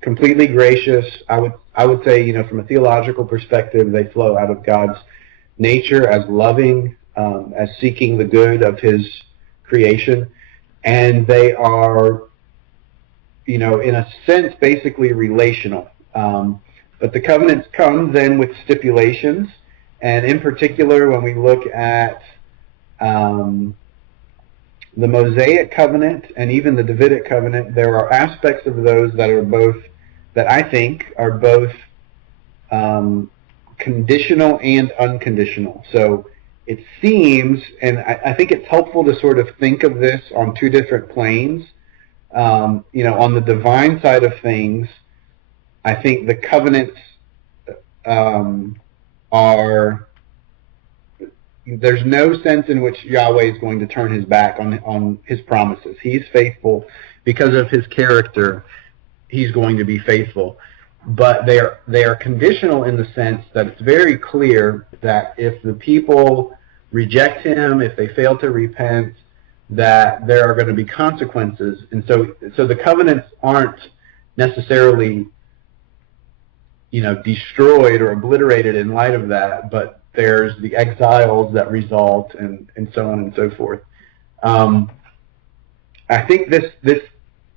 completely gracious. I would say, from a theological perspective, they flow out of God's nature as loving, as seeking the good of His creation, and they are, in a sense, basically relational. But the covenants come then with stipulations. And in particular, when we look at the Mosaic covenant and even the Davidic covenant, there are aspects of those that I think are both conditional and unconditional. So it seems, and I think it's helpful to sort of think of this on two different planes. On the divine side of things, I think the covenants are. There's no sense in which Yahweh is going to turn his back on his promises. He's faithful because of his character. He's going to be faithful, but they are conditional in the sense that it's very clear that if the people reject him, if they fail to repent, that there are going to be consequences. And so the covenants aren't necessarily, destroyed or obliterated in light of that, but there's the exiles that result, and so on and so forth. I think this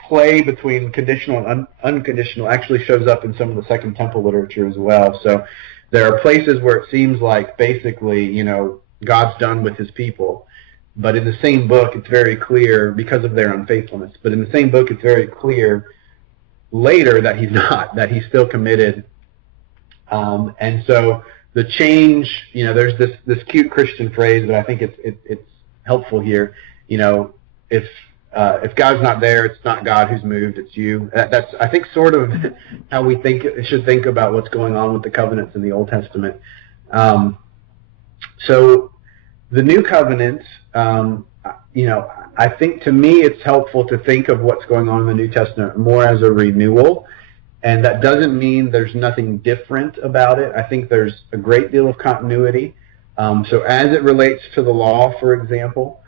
play between conditional and unconditional actually shows up in some of the Second Temple literature as well. So there are places where it seems like basically, God's done with his people. But in the same book, it's very clear, because of their unfaithfulness, but in the same book, it's very clear later that he's not, that he's still committed. And so the change, there's this cute Christian phrase that I think it's helpful here. If God's not there, it's not God who's moved, it's you. That's, I think, sort of how we should think about what's going on with the covenants in the Old Testament. So the New Covenant, I think to me it's helpful to think of what's going on in the New Testament more as a renewal. And that doesn't mean there's nothing different about it. I think there's a great deal of continuity. So as it relates to the law, for example,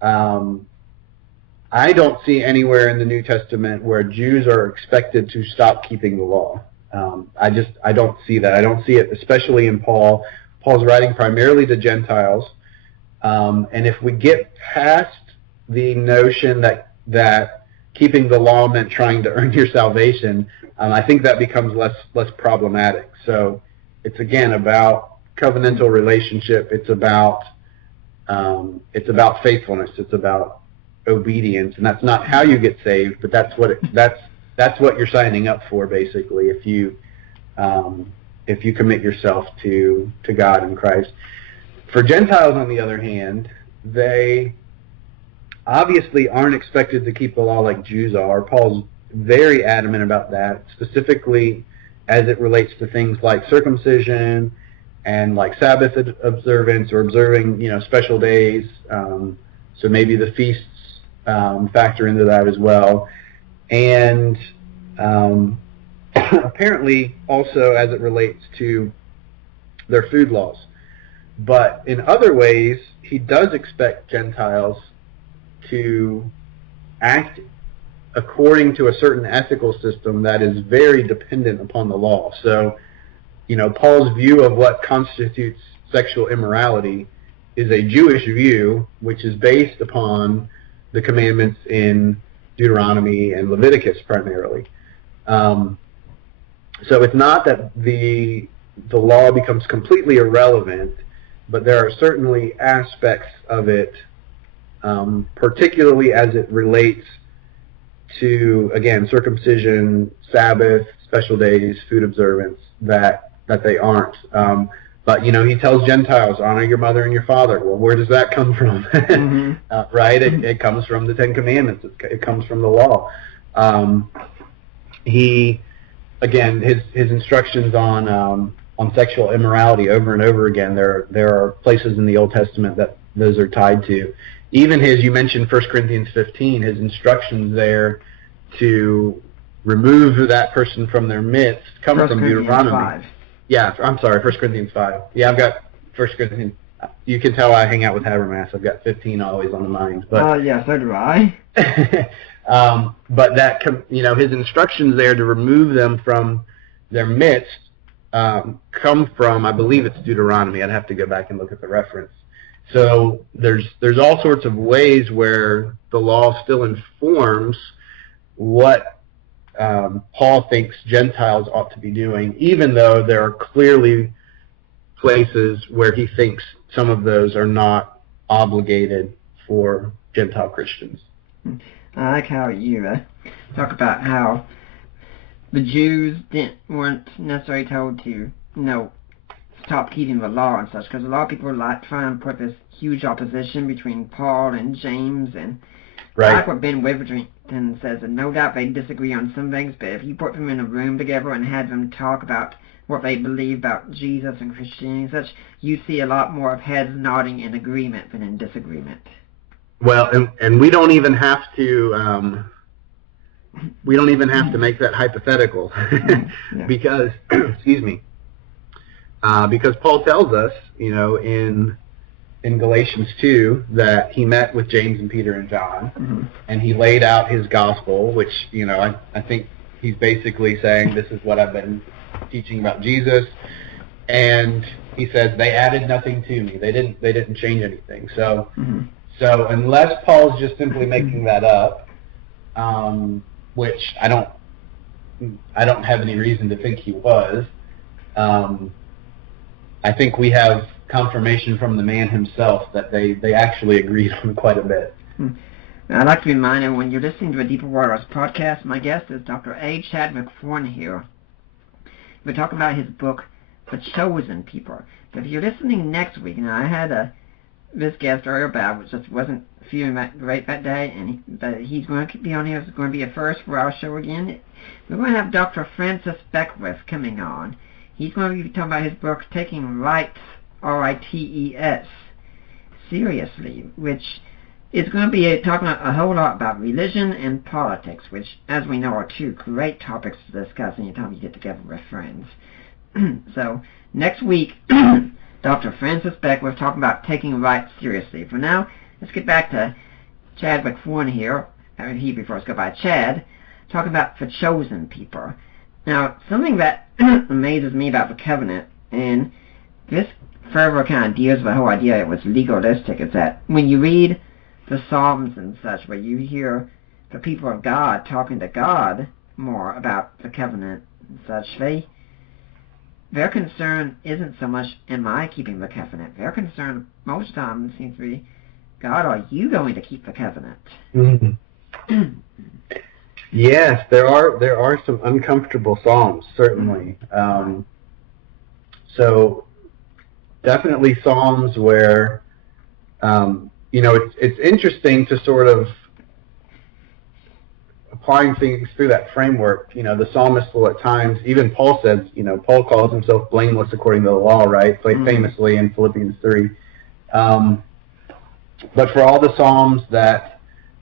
I don't see anywhere in the New Testament where Jews are expected to stop keeping the law. I don't see that. I don't see it, especially in Paul. Paul's writing primarily to Gentiles. And if we get past the notion that keeping the law meant trying to earn your salvation, I think that becomes less problematic. So it's again about covenantal relationship. It's about faithfulness. It's about obedience, and that's not how you get saved, but that's what you're signing up for, basically. If you commit yourself to God in Christ. For Gentiles, on the other hand, they obviously aren't expected to keep the law like Jews are. Paul's very adamant about that, specifically as it relates to things like circumcision and like Sabbath observance or observing, special days. So maybe the feasts factor into that as well. And apparently also as it relates to their food laws. But in other ways, he does expect Gentiles to act according to a certain ethical system that is very dependent upon the law. So, Paul's view of what constitutes sexual immorality is a Jewish view, which is based upon the commandments in Deuteronomy and Leviticus primarily. So it's not that the law becomes completely irrelevant, but there are certainly aspects of it, particularly as it relates to, again, circumcision, Sabbath, special days, food observance, that they aren't. But, he tells Gentiles, honor your mother and your father. Well, where does that come from? Mm-hmm. Right? It comes from the Ten Commandments. It comes from the law. His instructions on sexual immorality over and over again, there are places in the Old Testament that those are tied to. Even you mentioned 1 Corinthians 15, his instructions there to remove that person from their midst come from Deuteronomy. 5. Yeah, I'm sorry, 1 Corinthians 5. Yeah, I've got 1 Corinthians. You can tell I hang out with Habermas. I've got 15 always on the mind. But yeah, so do I. But that, his instructions there to remove them from their midst come from, I believe it's Deuteronomy. I'd have to go back and look at the reference. So there's all sorts of ways where the law still informs what Paul thinks Gentiles ought to be doing, even though there are clearly places where he thinks some of those are not obligated for Gentile Christians. I like how you talk about how the Jews weren't necessarily told to, stop keeping the law and such, because a lot of people try and put this huge opposition between Paul and James and Right. Like what Ben Witherington says, and no doubt they disagree on some things, but if you put them in a room together and had them talk about what they believe about Jesus and Christianity and such, you see a lot more of heads nodding in agreement than in disagreement. Well, and we don't even have to make that hypothetical Yeah. because excuse me, because Paul tells us, in Galatians 2 that he met with James and Peter and John, and he laid out his gospel, which I think he's basically saying this is what I've been teaching about Jesus, and he says they added nothing to me. They didn't change anything. So unless Paul's just simply making that up, which I don't have any reason to think he was, I think we have confirmation from the man himself that they actually agreed on quite a bit. I'd like to remind you, when you're listening to a Deeper Waters podcast, my guest is Dr. A. Chadwick Thornhill. We're talking about his book, The Chosen People. But if you're listening next week, I had this guest earlier, but I just wasn't feeling great that day, but he's going to be on here. It's going to be a first for our show again. We're going to have Dr. Francis Beckwith coming on. He's going to be talking about his book, Taking Rights, R-I-T-E-S, seriously, which is going to be talking a whole lot about religion and politics, which, as we know, are two great topics to discuss anytime you get together with friends. So, next week, Dr. Francis Beckwith talking about taking rights seriously. For now, let's get back to Chadwick Thornhill, he prefers to go by Chad, talking about the chosen people. Now, something that amazes me about the covenant, and this further kind of deals with the whole idea it was legalistic, is that when you read the Psalms and such, where you hear the people of God talking to God more about the covenant and such, their concern isn't so much, am I keeping the covenant? Their concern most of the time seems to be, God, are you going to keep the covenant? Mm-hmm. Yes, there are some uncomfortable Psalms, certainly. So definitely Psalms where, it's interesting to sort of applying things through that framework. The psalmist will at times, even Paul says, Paul calls himself blameless according to the law, right? Famously in Philippians 3. But for all the Psalms that,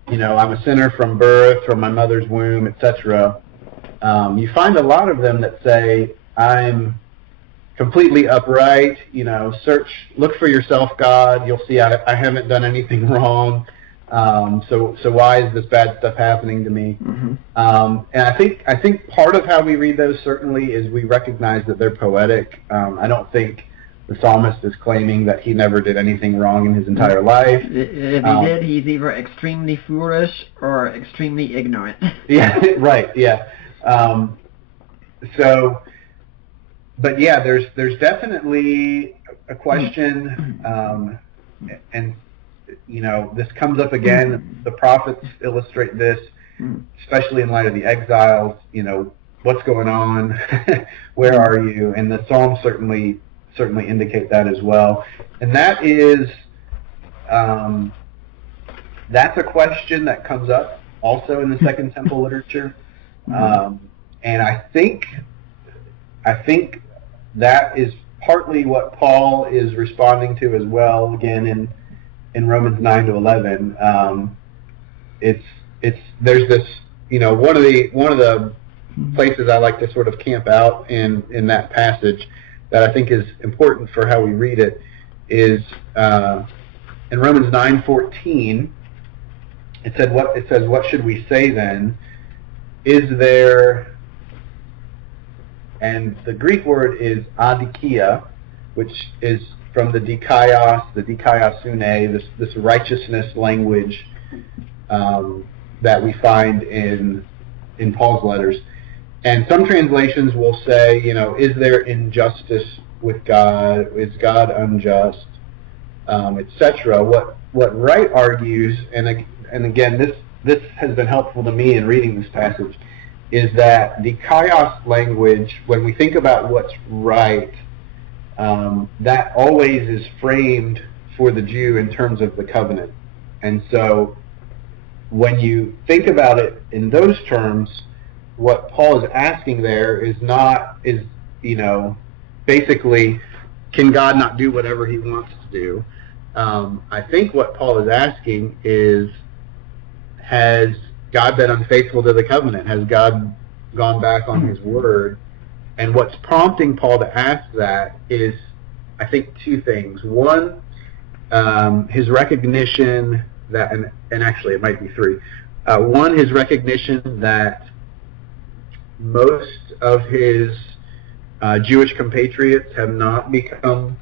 I'm a sinner from birth, from my mother's womb, etc., you find a lot of them that say, I'm completely upright, look for yourself, God, you'll see I haven't done anything wrong, so why is this bad stuff happening to me? And I think part of how we read those certainly is we recognize that they're poetic. I don't think the psalmist is claiming that he never did anything wrong in his entire life. If he did, he's either extremely foolish or extremely ignorant. Yeah, right, yeah. But yeah, there's definitely a question, and this comes up again. The prophets illustrate this, especially in light of the exiles. What's going on? Where are you? And the Psalms certainly indicate that as well. And that is that's a question that comes up also in the Second Temple literature, and I think that is partly what Paul is responding to as well. Again, in Romans 9-11, there's this, one of the places I like to sort of camp out in that passage that I think is important for how we read it is in Romans 9:14. It says, what should we say then? Is there, and the Greek word is adikia, which is from the dikaiosune, this righteousness language that we find in Paul's letters. And some translations will say, is there injustice with God? Is God unjust? Etc. What Wright argues, and again, this has been helpful to me in reading this passage, is that the kaios language, when we think about what's right, that always is framed for the Jew in terms of the covenant. And so when you think about it in those terms, what Paul is asking there is basically, can God not do whatever he wants to do? I think what Paul is asking is, has God been unfaithful to the covenant? Has God gone back on his word? And what's prompting Paul to ask that is, I think, two things. One, his recognition that, and actually it might be three. One, his recognition that most of his Jewish compatriots have not become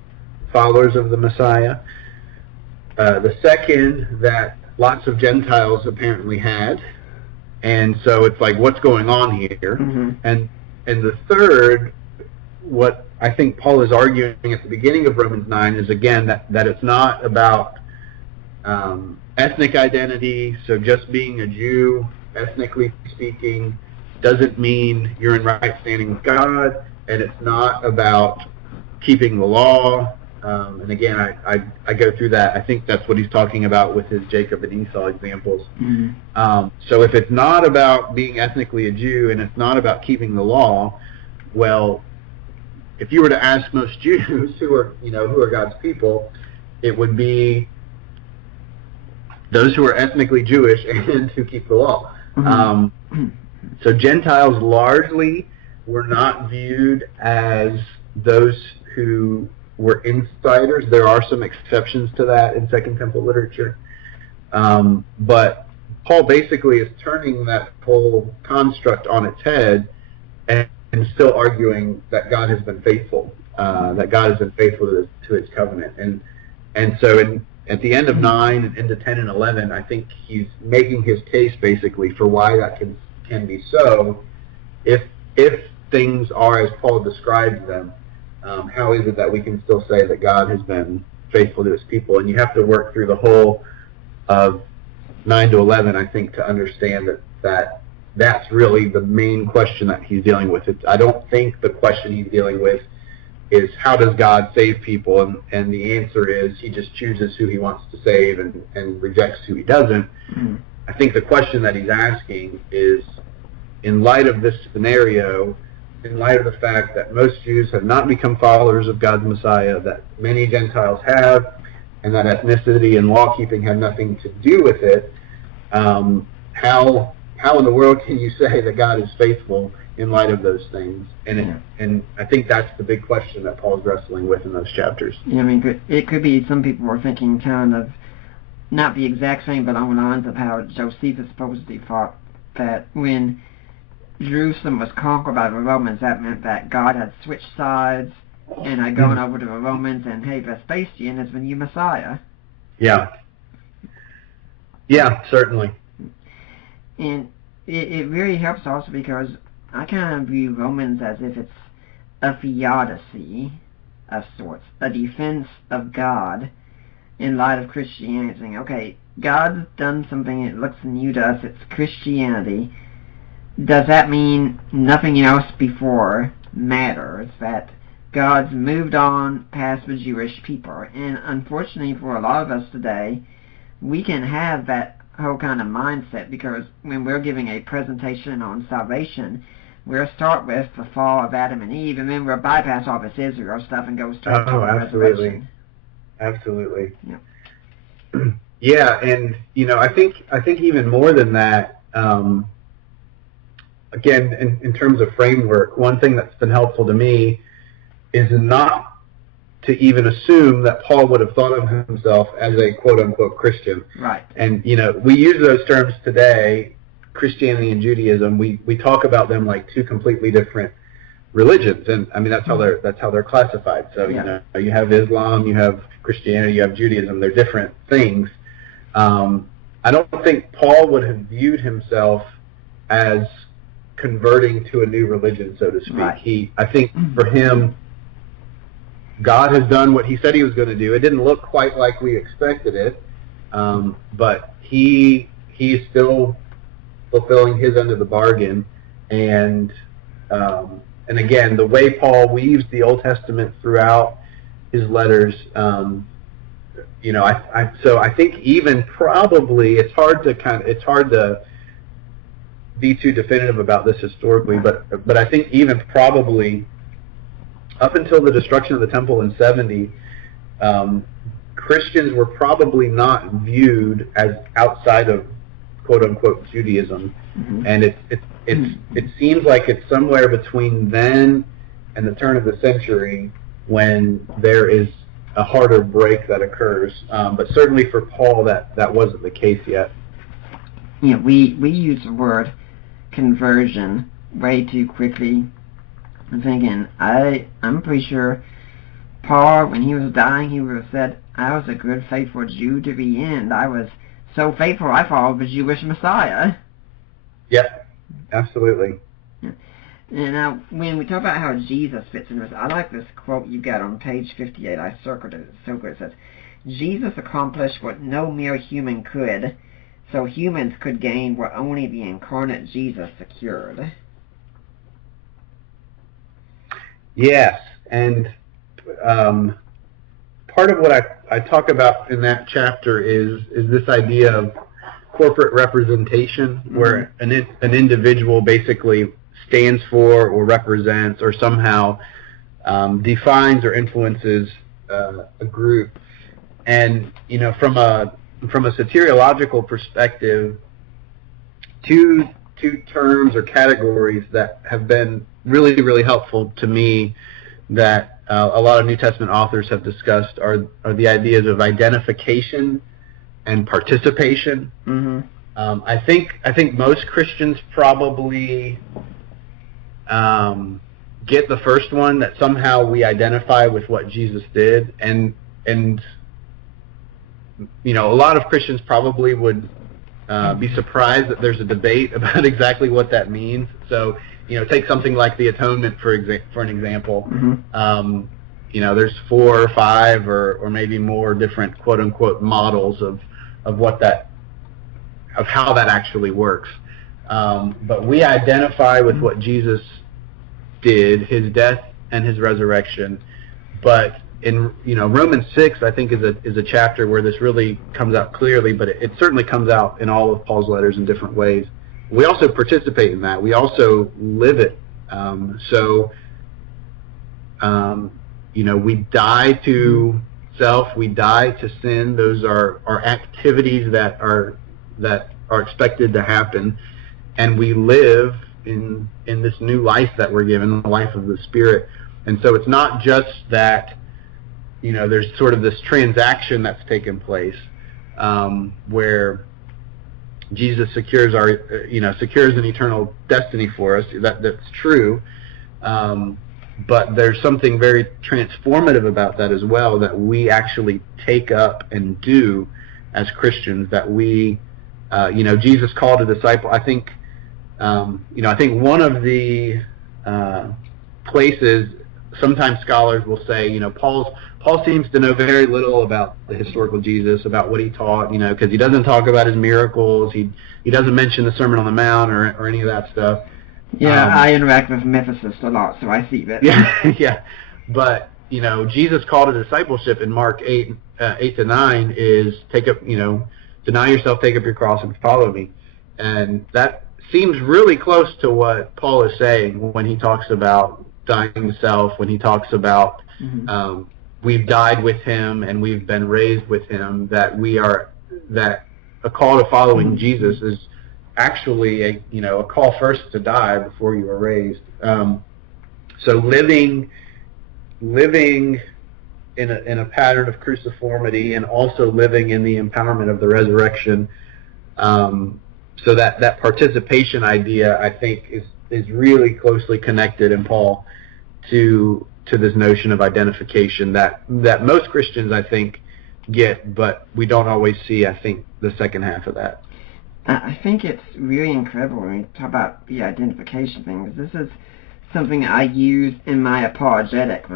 followers of the Messiah. The second, that lots of Gentiles apparently had. And so it's like, what's going on here? Mm-hmm. And the third, what I think Paul is arguing at the beginning of Romans 9 is, again, that it's not about ethnic identity. So just being a Jew, ethnically speaking, doesn't mean you're in right standing with God. And it's not about keeping the law. And again, I go through that. I think that's what he's talking about with his Jacob and Esau examples. Mm-hmm. So if it's not about being ethnically a Jew and it's not about keeping the law, well, if you were to ask most Jews who are God's people, it would be those who are ethnically Jewish and who keep the law. Mm-hmm. So Gentiles largely were not viewed as those who were insiders. There are some exceptions to that in Second Temple literature. But Paul basically is turning that whole construct on its head and still arguing that God has been faithful, that God has been faithful to his covenant. And so at the end of 9 and into 10 and 11, I think he's making his case basically for why that can be so. If things are as Paul describes them, how is it that we can still say that God has been faithful to his people? And you have to work through the whole of 9 to 11, I think, to understand that's really the main question that he's dealing with. I don't think the question he's dealing with is, how does God save people? And the answer is, he just chooses who he wants to save and rejects who he doesn't. Mm-hmm. I think the question that he's asking is, in light of this scenario, in light of the fact that most Jews have not become followers of God's Messiah, that many Gentiles have, and that ethnicity and law-keeping have nothing to do with it, how in the world can you say that God is faithful in light of those things? And I think that's the big question that Paul's wrestling with in those chapters. Yeah, I mean, it could be some people were thinking kind of, not the exact same, but on the lines of how Josephus supposedly thought that when Jerusalem was conquered by the Romans, that meant that God had switched sides and had gone over to the Romans, and hey, Vespasian is the new Messiah. Yeah, certainly. And it really helps also because I kind of view Romans as if it's a theodicy of sorts, a defense of God in light of Christianity. Saying, okay, God's done something, it looks new to us, it's Christianity. Does that mean nothing else before matters? That God's moved on past the Jewish people? And unfortunately for a lot of us today, we can have that whole kind of mindset, because when we're giving a presentation on salvation, we'll start with the fall of Adam and Eve, and then we'll bypass all this Israel stuff and go straight to the resurrection. Absolutely. Yeah. Yeah, and I think even more than that, again, in terms of framework, one thing that's been helpful to me is not to even assume that Paul would have thought of himself as a quote-unquote Christian. Right. And, we use those terms today, Christianity and Judaism. We talk about them like two completely different religions, and I mean that's how they're classified. So you have Islam, you have Christianity, you have Judaism. They're different things. I don't think Paul would have viewed himself as converting to a new religion, so to speak. Right. I think for him, God has done what he said he was going to do. It didn't look quite like we expected it, but he's still fulfilling his end of the bargain. And again, the way Paul weaves the Old Testament throughout his letters, So I think even probably it's hard to be too definitive about this historically, but I think even probably up until the destruction of the temple in 70, Christians were probably not viewed as outside of quote unquote Judaism, and it seems like it's somewhere between then and the turn of the century when there is a harder break that occurs. But certainly for Paul, that wasn't the case yet. We use the word conversion way too quickly. I'm thinking, I'm pretty sure Paul, when he was dying, he would have said, I was a good, faithful Jew to the end. I was so faithful, I followed the Jewish Messiah. Yep, absolutely. Yeah. And now, when we talk about how Jesus fits in this, I like this quote you got on page 58. I circled it. It's so good. It says, Jesus accomplished what no mere human could, so humans could gain what only the incarnate Jesus secured. Yes, and part of what I talk about in that chapter is this idea of corporate representation, where an individual basically stands for or represents or somehow defines or influences a group. And from a soteriological perspective, two terms or categories that have been really, really helpful to me that a lot of New Testament authors have discussed are the ideas of identification and participation. I think most Christians probably get the first one, that somehow we identify with what Jesus did, and a lot of Christians probably would be surprised that there's a debate about exactly what that means. So, take something like the atonement for an example. There's 4 or 5 or maybe more different quote unquote models of how that actually works. But we identify with what Jesus did, his death and his resurrection. But in Romans 6, I think is a chapter where this really comes out clearly, but it certainly comes out in all of Paul's letters in different ways. We also participate in that. We also live it. We die to self. We die to sin. Those are activities that are expected to happen, and we live in this new life that we're given, the life of the Spirit. And so it's not just that there's sort of this transaction that's taken place where Jesus secures an eternal destiny for us. That's true, but there's something very transformative about that as well, that we actually take up and do as Christians. That we, Jesus called a disciple. I think one of the places sometimes scholars will say, Paul seems to know very little about the historical Jesus, about what he taught, because he doesn't talk about his miracles. He doesn't mention the Sermon on the Mount or any of that stuff. Yeah, I interact with mythicists a lot, so I see that. Yeah. But Jesus called to discipleship in Mark 8-9 is deny yourself, take up your cross, and follow me. And that seems really close to what Paul is saying when he talks about dying to self, when he talks about we've died with him and we've been raised with him, that a call to following Jesus is actually a call first to die before you are raised. So living in a pattern of cruciformity, and also living in the empowerment of the resurrection. So that participation idea, I think, is really closely connected in Paul to this notion of identification that most Christians, I think, get, but we don't always see, I think, the second half of that. I think it's really incredible when we talk about the identification thing, because this is something I use in my apologetic.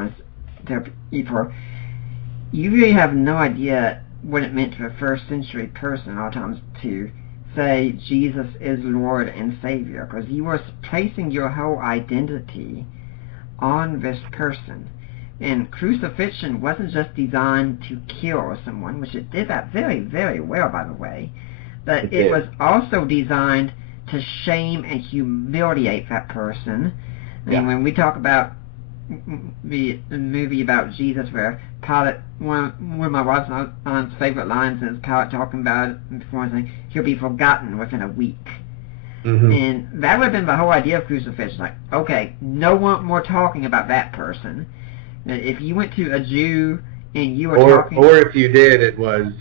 You really have no idea what it meant to a first century person all times to say Jesus is Lord and Savior, because you are placing your whole identity on this person. And crucifixion wasn't just designed to kill someone, which it did that very, very well, by the way, but it was also designed to shame and humiliate that person. And when we talk about the movie about Jesus where Pilate, one of my wife's favorite lines is Pilate talking about it before saying, he'll be forgotten within a week. And that would have been the whole idea of crucifixion. Like, okay, no one more talking about that person. If you went to a Jew and you were talking... Or if you did, it was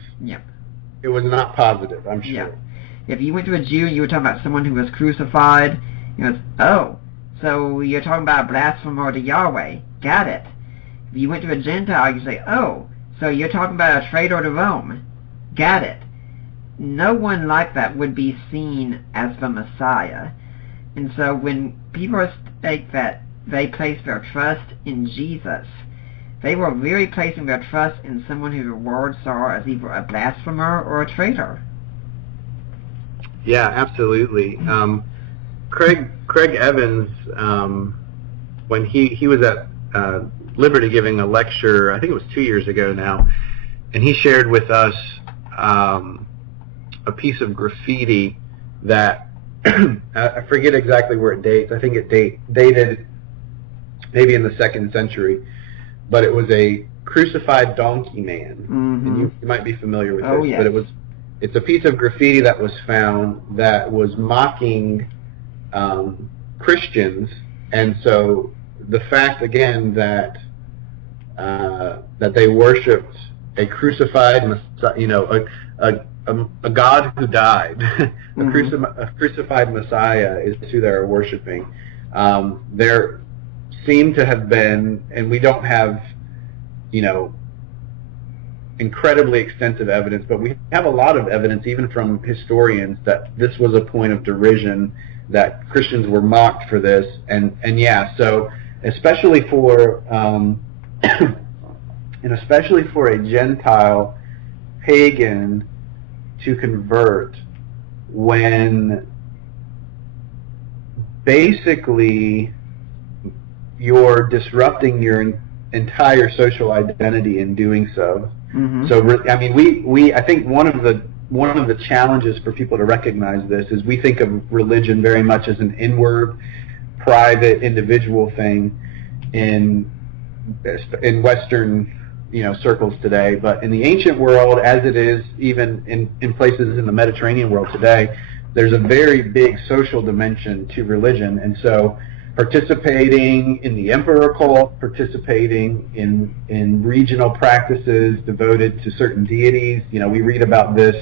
not positive, I'm sure. Yeah. If you went to a Jew and you were talking about someone who was crucified, it was, oh, so you're talking about a blasphemer to Yahweh. Got it. If you went to a Gentile, you say, oh, so you're talking about a traitor to Rome. Got it. No one like that would be seen as the Messiah. And so when people state that they place their trust in Jesus, they were really placing their trust in someone who the world saw as either a blasphemer or a traitor. Yeah, absolutely. Craig Evans, when he was at Liberty giving a lecture, I think it was 2 years ago now, and he shared with us a piece of graffiti that I forget exactly where it dates. I think it dated maybe in the 2nd century, but it was a crucified donkey man. And you might be familiar with this, but it's a piece of graffiti that was found that was mocking Christians, and so the fact again that they worshipped a crucified, a God who died, a crucified Messiah is who they're worshiping. There seem to have been, and we don't have, incredibly extensive evidence, but we have a lot of evidence, even from historians, that this was a point of derision, that Christians were mocked for this, and so especially for especially for a Gentile pagan to convert when basically you're disrupting your entire social identity in doing so. So I mean, I think one of the challenges for people to recognize this is we think of religion very much as an inward, private, individual thing in Western circles today, but in the ancient world, as it is even in places in the Mediterranean world today, there's a very big social dimension to religion. And so participating in the emperor cult, participating in regional practices devoted to certain deities. We read about this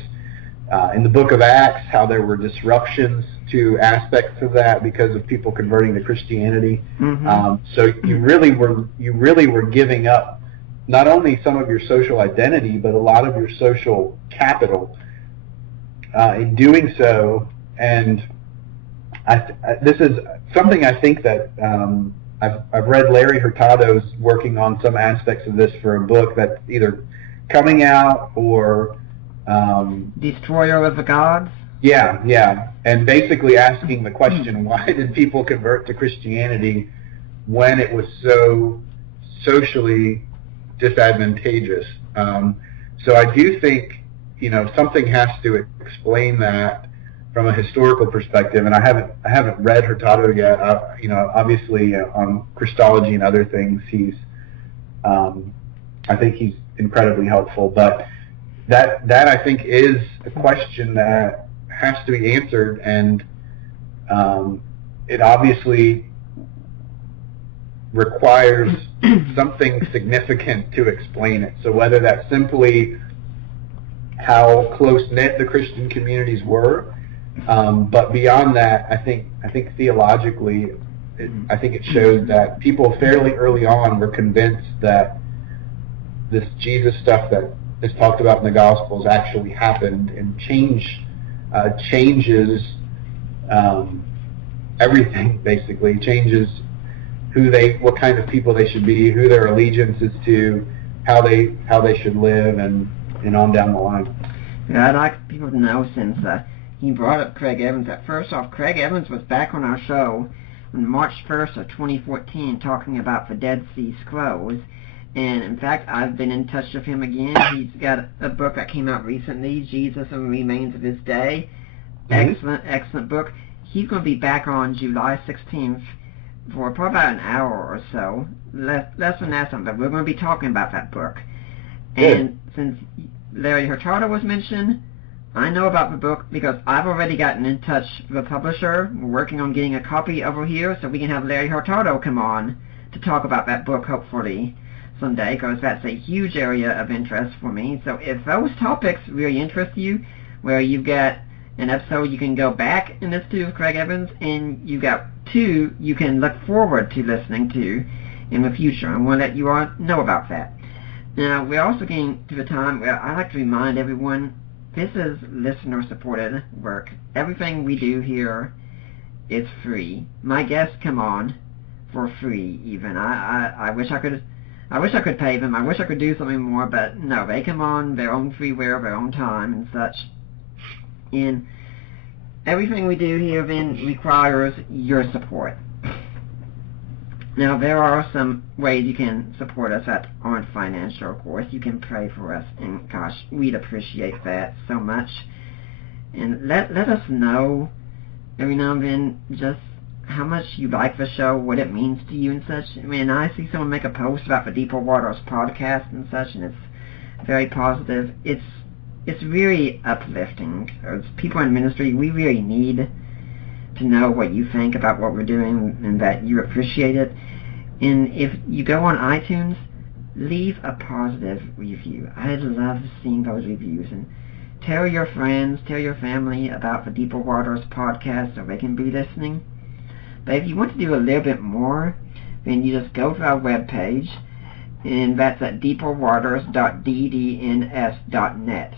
in the book of Acts, how there were disruptions to aspects of that because of people converting to Christianity. So you really were giving up not only some of your social identity, but a lot of your social capital in doing so. And this is something I think that I've read Larry Hurtado's working on some aspects of this for a book that's either coming out or Destroyer of the Gods? Yeah. And basically asking the question, why did people convert to Christianity when it was so socially disadvantageous? So I do think, something has to explain that from a historical perspective, and I haven't read Hurtado yet. Obviously on Christology and other things, I think he's incredibly helpful. But that I think is a question that has to be answered, and it obviously requires something significant to explain it. So whether that's simply how close-knit the Christian communities were, but beyond that, I think theologically, I think it shows that people fairly early on were convinced that this Jesus stuff that is talked about in the Gospels actually happened and changes everything. Basically, changes what kind of people they should be, who their allegiance is to, how they should live, and on down the line. Yeah, I'd like people to know, since he brought up Craig Evans, that first off, Craig Evans was back on our show on March 1st of 2014 talking about the Dead Sea Scrolls, And in fact, I've been in touch with him again. He's got a book that came out recently, Jesus and the Remains of His Day. Excellent book. He's going to be back on July 16th for probably about an hour or so. Less than that, but we're going to be talking about that book. And since Larry Hurtado was mentioned, I know about the book because I've already gotten in touch with the publisher. We're working on getting a copy over here so we can have Larry Hurtado come on to talk about that book, hopefully someday, because that's a huge area of interest for me. So if those topics really interest you, where you've got an episode you can go back and listen to with Craig Evans, and you've got two you can look forward to listening to in the future. I want to let you all know about that. Now, we're also getting to the time where I like to remind everyone this is listener-supported work. Everything we do here is free. My guests come on for free, even. I wish I could pay them. I wish I could do something more, but no, they come on their own free will, their own time, and such. And everything we do here then requires your support. Now, there are some ways you can support us that aren't financial, of course. You can pray for us, and gosh, we'd appreciate that so much. And let us know every now and then just how much you like the show, what it means to you and such. I mean, I see someone make a post about the Deeper Waters podcast and such, and it's very positive. It's really uplifting. As people in ministry, we really need to know what you think about what we're doing and that you appreciate it. And if you go on iTunes, leave a positive review. I love seeing those reviews. And tell your friends, tell your family about the Deeper Waters podcast so they can be listening. But if you want to do a little bit more, then you just go to our webpage, and that's at deeperwaters.ddns.net.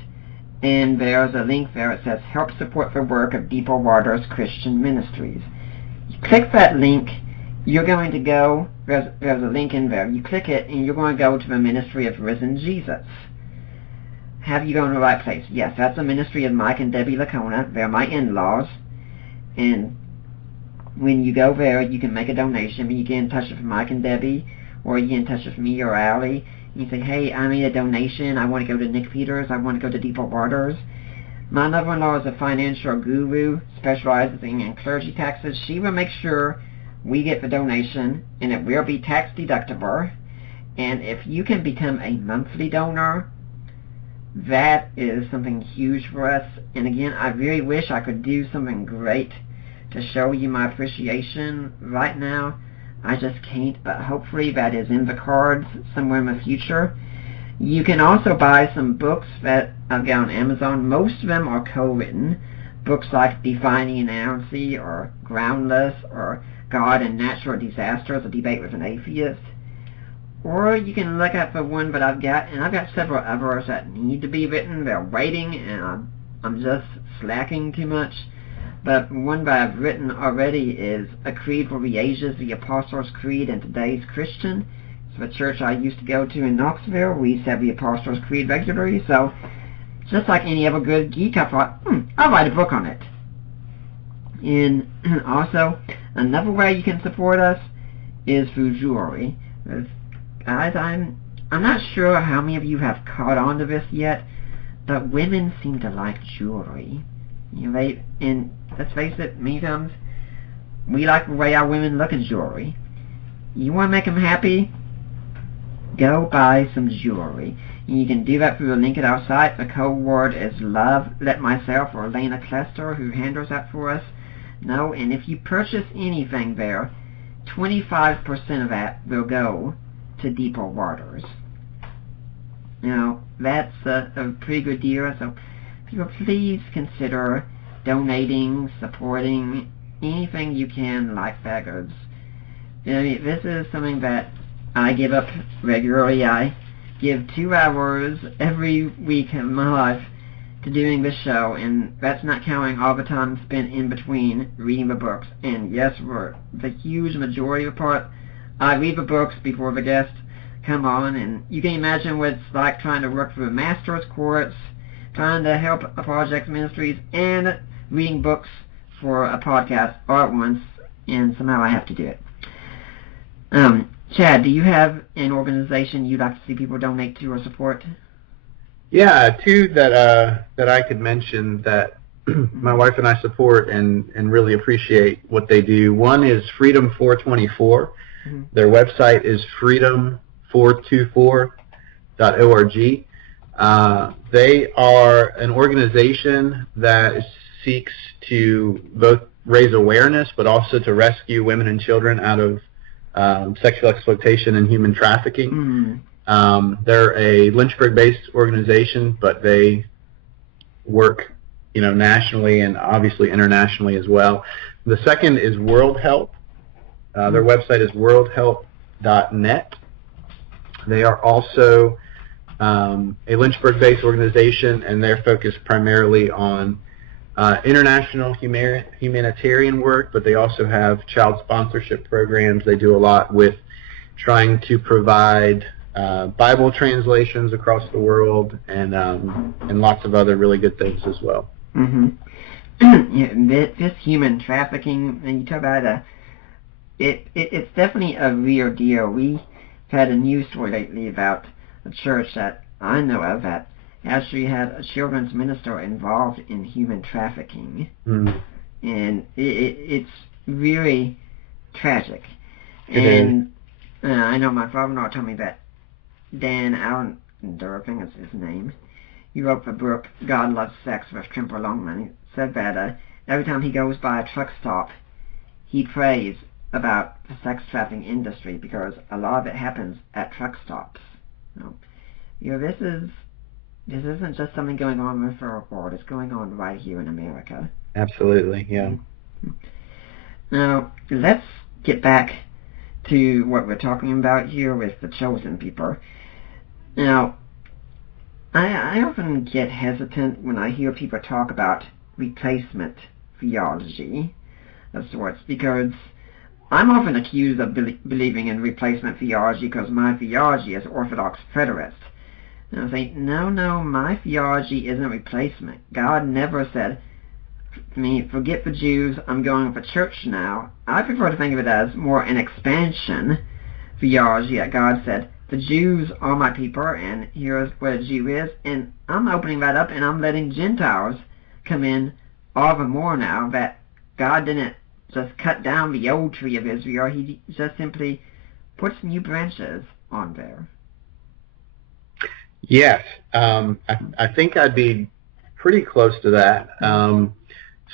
And there's a link there that says Help Support the Work of Deeper Waters Christian Ministries. You click that link, you're going to go, there's a link in there, you click it, and you're going to go to the Ministry of Risen Jesus. Have you gone to the right place? Yes, that's the ministry of Mike and Debbie Lacona. They're my in-laws. And when you go there, you can make a donation. You get in touch with Mike and Debbie, or you get in touch with me or Allie. You say, hey, I made a donation. I want to go to Nick Peters. I want to go to Deeper Waters. My mother-in-law is a financial guru, specializing in clergy taxes. She will make sure we get the donation, and it will be tax deductible. And if you can become a monthly donor, that is something huge for us. And again, I really wish I could do something great to show you my appreciation right now. I just can't, but hopefully that is in the cards somewhere in the future. You can also buy some books that I've got on Amazon. Most of them are co-written. Books like Defining Inerrancy, or Groundless, or God and Natural Disasters, a debate with an atheist. Or you can look at the one that I've got, and I've got several others that need to be written. They're waiting, and I'm just slacking too much. But one that I've written already is A Creed for the Ages, the Apostles' Creed and Today's Christian. It's the church I used to go to in Knoxville. We said the Apostles' Creed regularly, so just like any other good geek, I thought, I'll write a book on it. And also, another way you can support us is through jewelry. Guys, I'm not sure how many of you have caught on to this yet, but women seem to like jewelry. You know, and let's face it, many times we like the way our women look in jewelry. You want to make them happy? Go buy some jewelry. And you can do that through the link at our site. The code word is love. Let myself or Elena Klester, who handles that for us, know. And if you purchase anything there, 25% of that will go to Deeper Waters. Now, that's a pretty good deal. So people, please consider donating, supporting anything you can like that. This is something that I give up regularly. I give 2 hours every week of my life to doing this show, and that's not counting all the time spent in between reading the books. And yes, for the huge majority of the part, I read the books before the guests come on, and you can imagine what it's like trying to work through a master's course, trying to help a project ministries, and reading books for a podcast all at once, and somehow I have to do it. Chad, do you have an organization you'd like to see people donate to or support? Yeah, two that I could mention that my wife and I support and really appreciate what they do. One is Freedom 424. Mm-hmm. Their website is freedom424.org. They are an organization that seeks to both raise awareness but also to rescue women and children out of sexual exploitation and human trafficking. Mm-hmm. They're a Lynchburg-based organization, but they work, nationally and obviously internationally as well. The second is World Help. Their website is worldhelp.net. They are also a Lynchburg-based organization, and they're focused primarily on international humanitarian work, but they also have child sponsorship programs. They do a lot with trying to provide Bible translations across the world and lots of other really good things as well. Mm-hmm. This human trafficking, and you talk about it's definitely a real deal. We've had a news story lately about a church that I know of that actually had a children's minister involved in human trafficking. Mm. And it's really tragic. And I know my father-in-law told me that Dan Allendorf, I think is his name, he wrote the book God Loves Sex with Tremper Longman. He said that every time he goes by a truck stop, he prays about the sex trafficking industry because a lot of it happens at truck stops. This isn't just something going on in the third world. It's going on right here in America. Absolutely, yeah. Now, let's get back to what we're talking about here with the chosen people. Now, I often get hesitant when I hear people talk about replacement theology of sorts, because I'm often accused of believing in replacement theology because my theology is Orthodox Preterist. And I say, no, my theology isn't replacement. God never said, forget the Jews, I'm going with a church now. I prefer to think of it as more an expansion theology that God said, the Jews are my people, and here's what a Jew is, and I'm opening that up, and I'm letting Gentiles come in all the more now that God didn't just cut down the old tree of Israel, he just simply puts new branches on there. Yes, I think I'd be pretty close to that.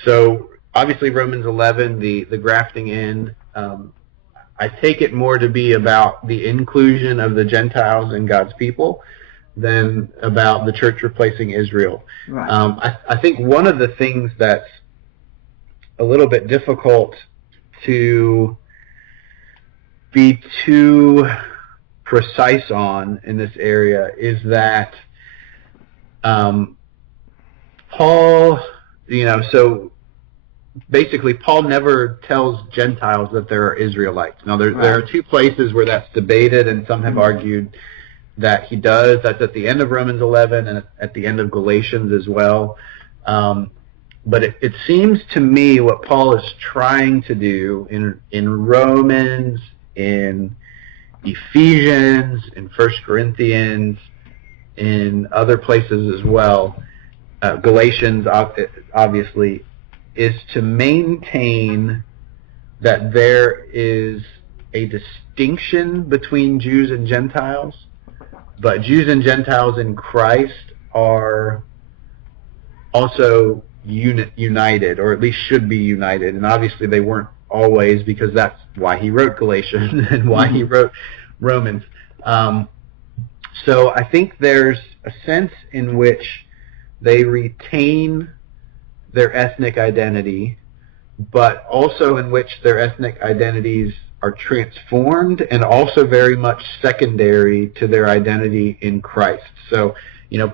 So obviously Romans 11, the grafting in, I take it more to be about the inclusion of the Gentiles in God's people than about the church replacing Israel. Right. I think one of the things that's a little bit difficult to be too precise on in this area is that Paul, so basically Paul never tells Gentiles that there are Israelites. Now there are two places where that's debated, and some have argued that he does. That's at the end of Romans 11 and at the end of Galatians as well. But it seems to me what Paul is trying to do in Romans, in Ephesians, in 1 Corinthians, in other places as well, Galatians obviously, is to maintain that there is a distinction between Jews and Gentiles, but Jews and Gentiles in Christ are also united, or at least should be united. And obviously they weren't always, because that's why he wrote Galatians and why he wrote Romans. So I think there's a sense in which they retain their ethnic identity, but also in which their ethnic identities are transformed and also very much secondary to their identity in Christ. So,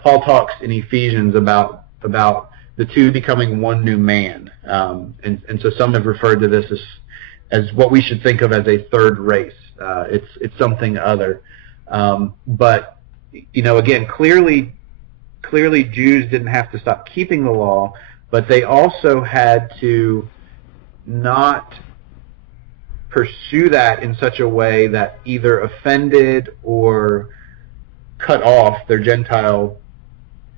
Paul talks in Ephesians about the two becoming one new man. And so some have referred to this as what we should think of as a third race. It's something other. But, again, clearly Jews didn't have to stop keeping the law, but they also had to not pursue that in such a way that either offended or cut off their Gentile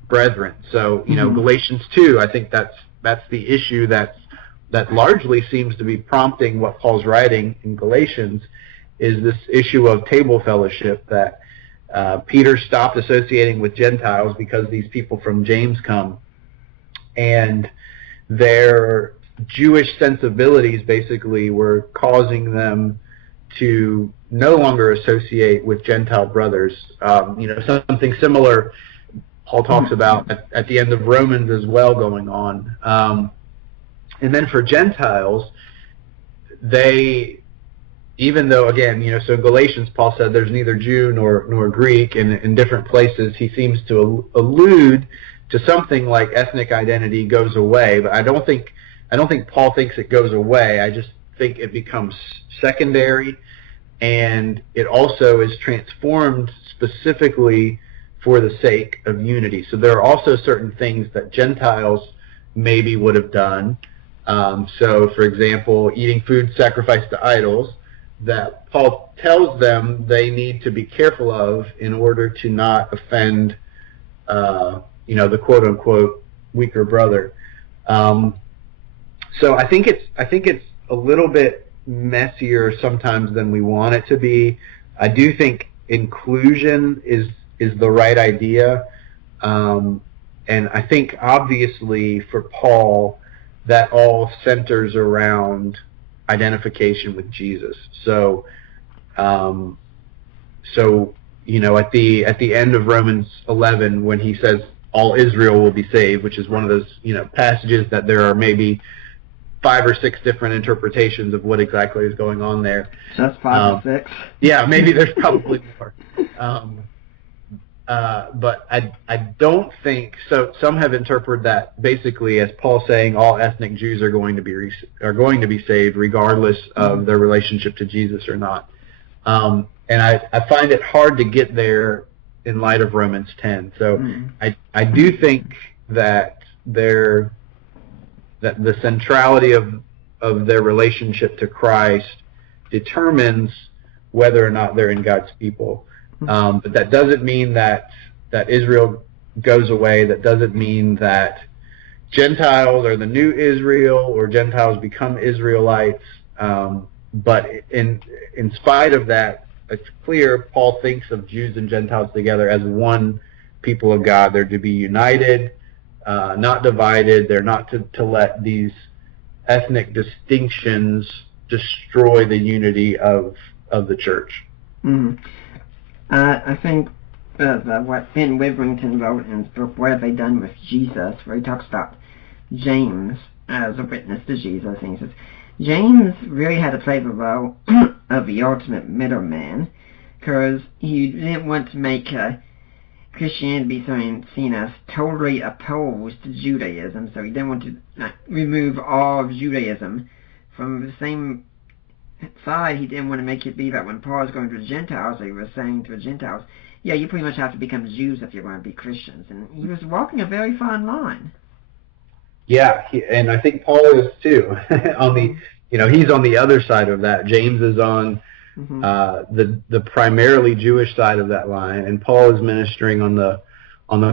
brethren. So, Galatians 2, I think that's the issue that largely seems to be prompting what Paul's writing in Galatians, is this issue of table fellowship, that Peter stopped associating with Gentiles because these people from James come, and their Jewish sensibilities basically were causing them to no longer associate with Gentile brothers. Something similar Paul talks about at the end of Romans as well going on. And then for Gentiles, even though, again, so in Galatians, Paul said there's neither Jew nor Greek, and in different places he seems to allude to something like ethnic identity goes away, but I don't think Paul thinks it goes away. I just think it becomes secondary, and it also is transformed specifically for the sake of unity. So there are also certain things that Gentiles maybe would have done. So, for example, eating food sacrificed to idols, that Paul tells them they need to be careful of in order to not offend, the quote-unquote weaker brother. So I think it's a little bit messier sometimes than we want it to be. I do think inclusion is the right idea, and I think obviously for Paul that all centers around identification with Jesus. So, at the end of Romans 11, when he says all Israel will be saved, which is one of those passages that there are maybe 5 or 6 different interpretations of what exactly is going on there. That's 5 or 6. Yeah, maybe there's probably more. But I don't think so. Some have interpreted that basically as Paul saying all ethnic Jews are going to be saved regardless of their relationship to Jesus or not. And I find it hard to get there in light of Romans 10. So I do think that the centrality of their relationship to Christ determines whether or not they're in God's people. But that doesn't mean that Israel goes away. That doesn't mean that Gentiles are the new Israel or Gentiles become Israelites. But in spite of that, it's clear Paul thinks of Jews and Gentiles together as one people of God. They're to be united, not divided. They're not to let these ethnic distinctions destroy the unity of the church. I think what Ben Witherington wrote in his book, What Have They Done with Jesus, where he talks about James as a witness to Jesus, and he says, James really had to play the role of the ultimate middleman, because he didn't want to make Christianity be seen as totally opposed to Judaism, so he didn't want to remove all of Judaism from the same side. He didn't want to make it be that when Paul was going to the Gentiles, he was saying to the Gentiles, yeah, you pretty much have to become Jews if you're going to be Christians. And he was walking a very fine line. Yeah, and I think Paul is too. He's on the other side of that. James is on the primarily Jewish side of that line, and Paul is ministering on the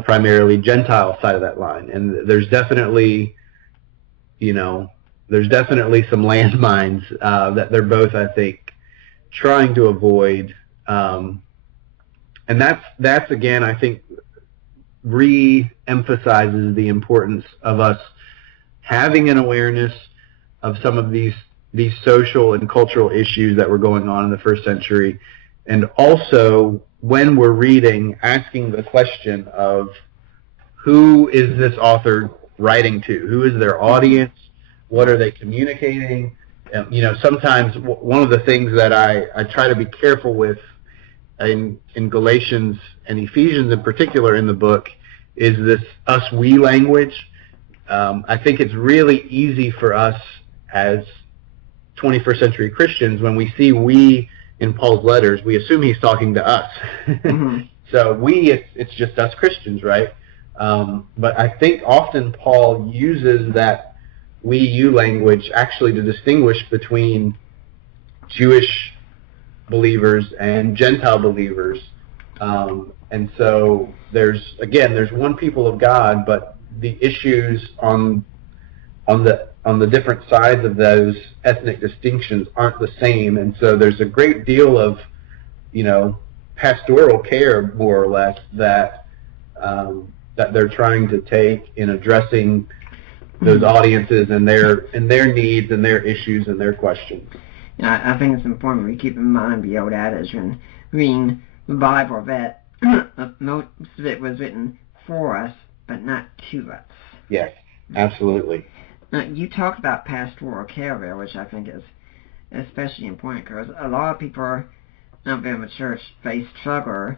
primarily Gentile side of that line. And there's definitely some landmines that they're both, I think, trying to avoid. And that's again, I think, re-emphasizes the importance of us having an awareness of some of these social and cultural issues that were going on in the first century, and also when we're reading, asking the question of who is this author writing to? Who is their audience? What are they communicating? Sometimes one of the things that I try to be careful with in Galatians and Ephesians in particular in the book is this us-we language. I think it's really easy for us as 21st century Christians, when we see we in Paul's letters, we assume he's talking to us. So it's just us Christians, right? But I think often Paul uses that we-you language actually to distinguish between Jewish believers and Gentile believers. And so there's one people of God, but the issues on the different sides of those ethnic distinctions aren't the same. And so there's a great deal of, pastoral care, more or less, that they're trying to take in addressing those audiences and their needs and their issues and their questions. I think it's important we keep in mind the old adage when reading the Bible that most of it was written for us, but not to us. Yes, absolutely. You talked about pastoral care there, which I think is especially important because a lot of people out there in the church, they struggle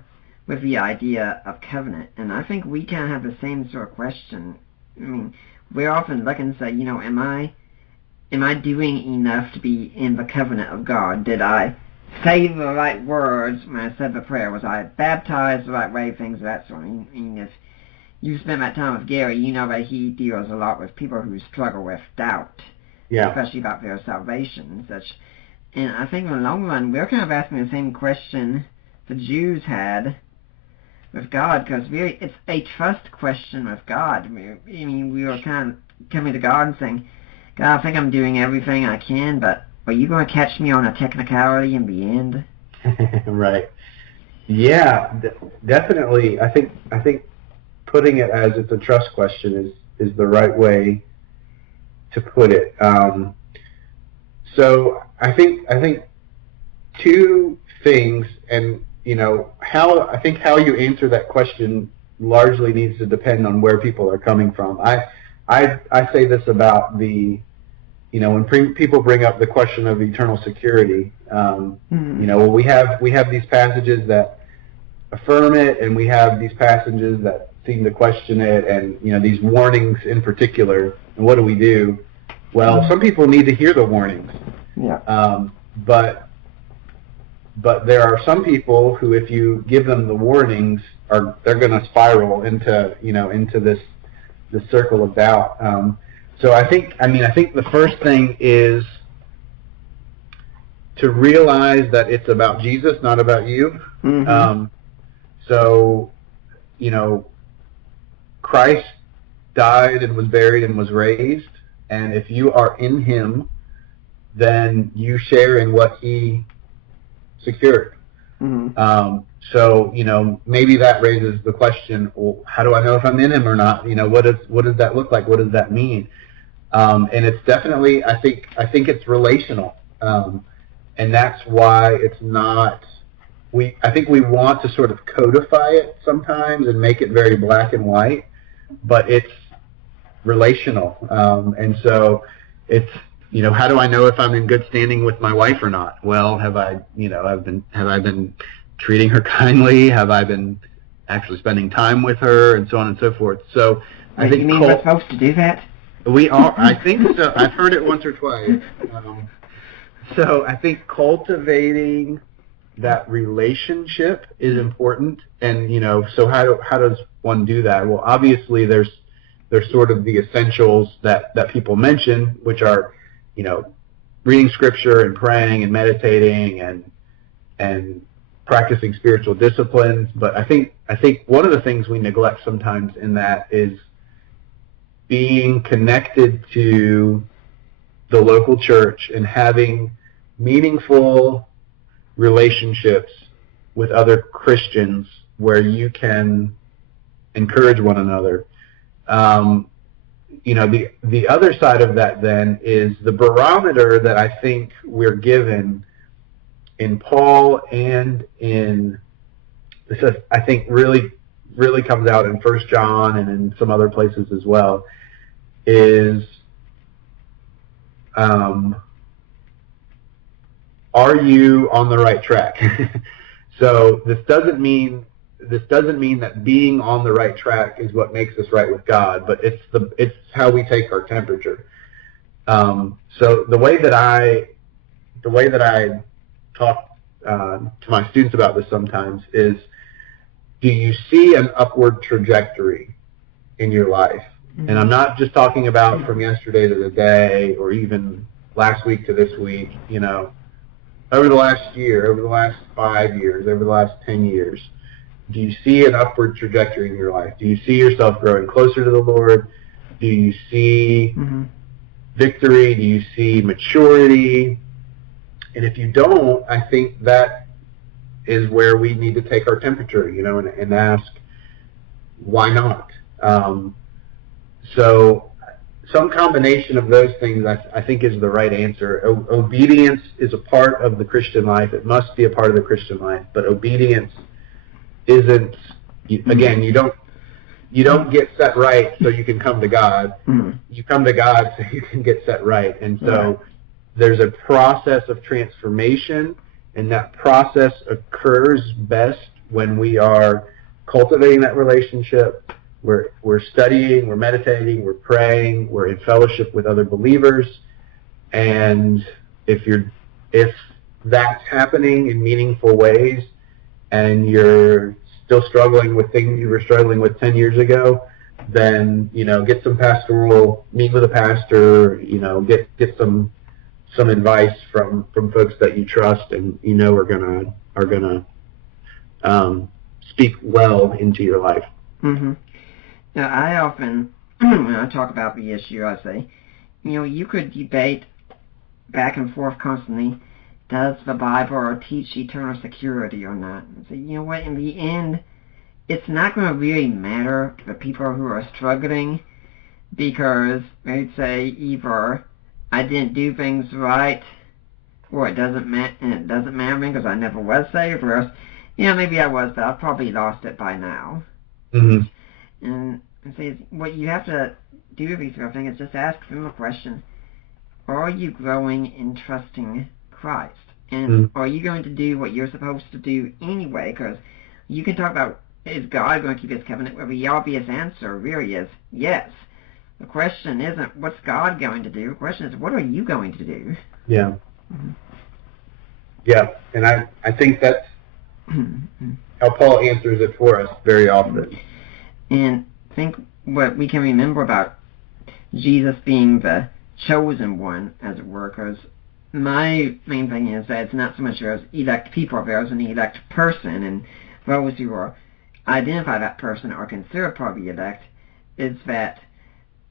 with the idea of covenant. And I think we kind of have the same sort of question. I mean, we're often looking to say, am I doing enough to be in the covenant of God? Did I say the right words when I said the prayer? Was I baptized the right way? Things of that sort. I mean, if you spend that time with Gary, you know that he deals a lot with people who struggle with doubt, especially about their salvation and such. And I think in the long run, we're kind of asking the same question the Jews had with God, because really it's a trust question with God. We were kind of coming to God and saying, God, I think I'm doing everything I can, but are you going to catch me on a technicality in the end? Right. Yeah, definitely. I think putting it as it's a trust question is the right way to put it. So I think two things, and how you answer that question largely needs to depend on where people are coming from. I say this about when people bring up the question of eternal security. We have these passages that affirm it, and we have these passages that seem to question it, and these warnings in particular. And what do we do? Well, some people need to hear the warnings. Yeah. But there are some people who, if you give them the warnings, they're going to spiral into this circle of doubt. So I think the first thing is to realize that it's about Jesus, not about you. Mm-hmm. So Christ died and was buried and was raised, and if you are in Him, then you share in what He secured. Mm-hmm. So maybe that raises the question: well, how do I know if I'm in Him or not? What does that look like? What does that mean? And it's definitely, I think it's relational, and that's why it's not. I think we want to sort of codify it sometimes and make it very black and white, but it's relational, and so it's. How do I know if I'm in good standing with my wife or not? Well, have I been treating her kindly? Have I been actually spending time with her, and so on and so forth? So I think we're supposed to do that? We are. I think so. I've heard it once or twice. So I think cultivating that relationship is important, and so how does one do that? Well, obviously there's sort of the essentials that people mention, which are reading scripture and praying and meditating and practicing spiritual disciplines. But I think one of the things we neglect sometimes in that is being connected to the local church and having meaningful relationships with other Christians where you can encourage one another. The other side of that then is the barometer that I think we're given in Paul and in this is, I think really comes out in 1 John and in some other places as well, is are you on the right track? So this doesn't mean that being on the right track is what makes us right with God, but it's how we take our temperature. So the way that I talk to my students about this sometimes is, do you see an upward trajectory in your life? Mm-hmm. And I'm not just talking about from yesterday to today or even last week to this week, over the last year, over the last 5 years, over the last 10 years, do you see an upward trajectory in your life? Do you see yourself growing closer to the Lord? Do you see victory? Do you see maturity? And if you don't, I think that is where we need to take our temperature, and ask, why not? So some combination of those things, I think, is the right answer. Obedience is a part of the Christian life. It must be a part of the Christian life. But obedience isn't. Again, you don't get set right so you can come to God. You come to God so you can get set right. And so there's a process of transformation, and that process occurs best when we are cultivating that relationship. We're studying, we're meditating, we're praying, we're in fellowship with other believers, and if that's happening in meaningful ways, and you're still struggling with things you were struggling with 10 years ago, then get some pastoral, meet with a pastor, get some advice from folks that you trust and are gonna speak well into your life. Now, I often, when I talk about the issue, I say, you could debate back and forth constantly, does the Bible teach eternal security or not? And so, you know what, in the end, it's not going to really matter to the people who are struggling, because they'd say either I didn't do things right, or it doesn't matter because I never was saved, or else, maybe I was, but I've probably lost it by now. And say, what you have to do with these sort of things is just ask them a question. Are you growing in trusting Christ? And are you going to do what you're supposed to do anyway? Because you can talk about, is God going to keep his covenant? Well, the obvious answer really is yes. The question isn't, what's God going to do? The question is, what are you going to do? Yeah. Yeah, and I think that's how Paul answers it for us very often. And I think what we can remember about Jesus being the chosen one, as it were, because my main thing is that it's not so much there's elect people, there's an elect person, and those who are identify that person or consider part of the elect, is that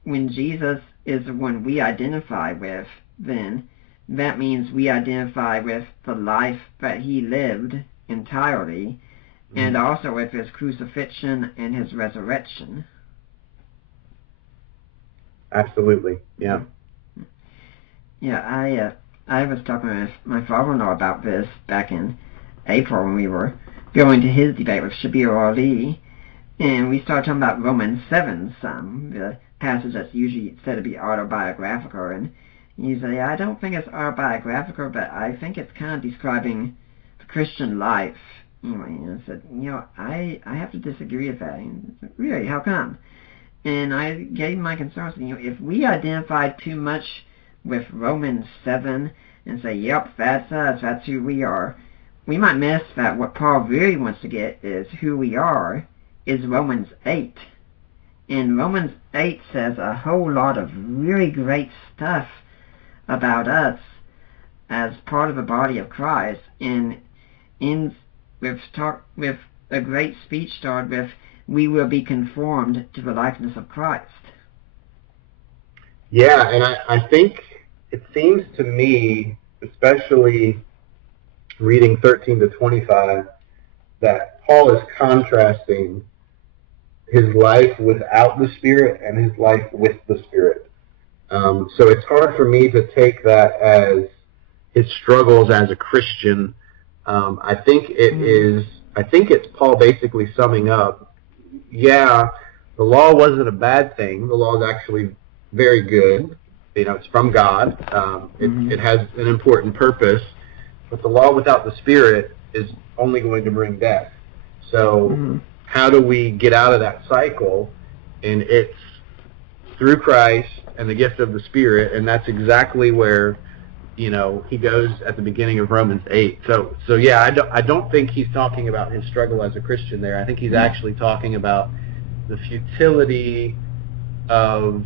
when Jesus is the one we identify with, then that means we identify with the life that he lived entirely, and also with his crucifixion and his resurrection. Absolutely, yeah. Yeah, I was talking with my father-in-law about this back in April when we were going to his debate with Shabir Ali, and we started talking about Romans 7 some, the passage that's usually said to be autobiographical, and you say, I don't think it's autobiographical, but I think it's kind of describing the Christian life. Anyway, I said, I have to disagree with that. And said, really, how come? And I gave my concerns. If we identify too much with Romans 7 and say, yep, that's us, that's who we are, we might miss that what Paul really wants to get is who we are, is Romans 8. And Romans 8 says a whole lot of really great stuff about us as part of the body of Christ. And with a great speech started with, we will be conformed to the likeness of Christ. Yeah, and I think it seems to me, especially reading 13 to 25, that Paul is contrasting his life without the Spirit and his life with the Spirit. So it's hard for me to take that as his struggles as a Christian. I think it's Paul basically summing up, yeah, the law wasn't a bad thing. The law is actually very good. It's from God. It has an important purpose. But the law without the Spirit is only going to bring death. So how do we get out of that cycle? And it's through Christ and the gift of the Spirit, and that's exactly where he goes at the beginning of Romans 8. So yeah, I don't think he's talking about his struggle as a Christian there. I think he's actually talking about the futility of,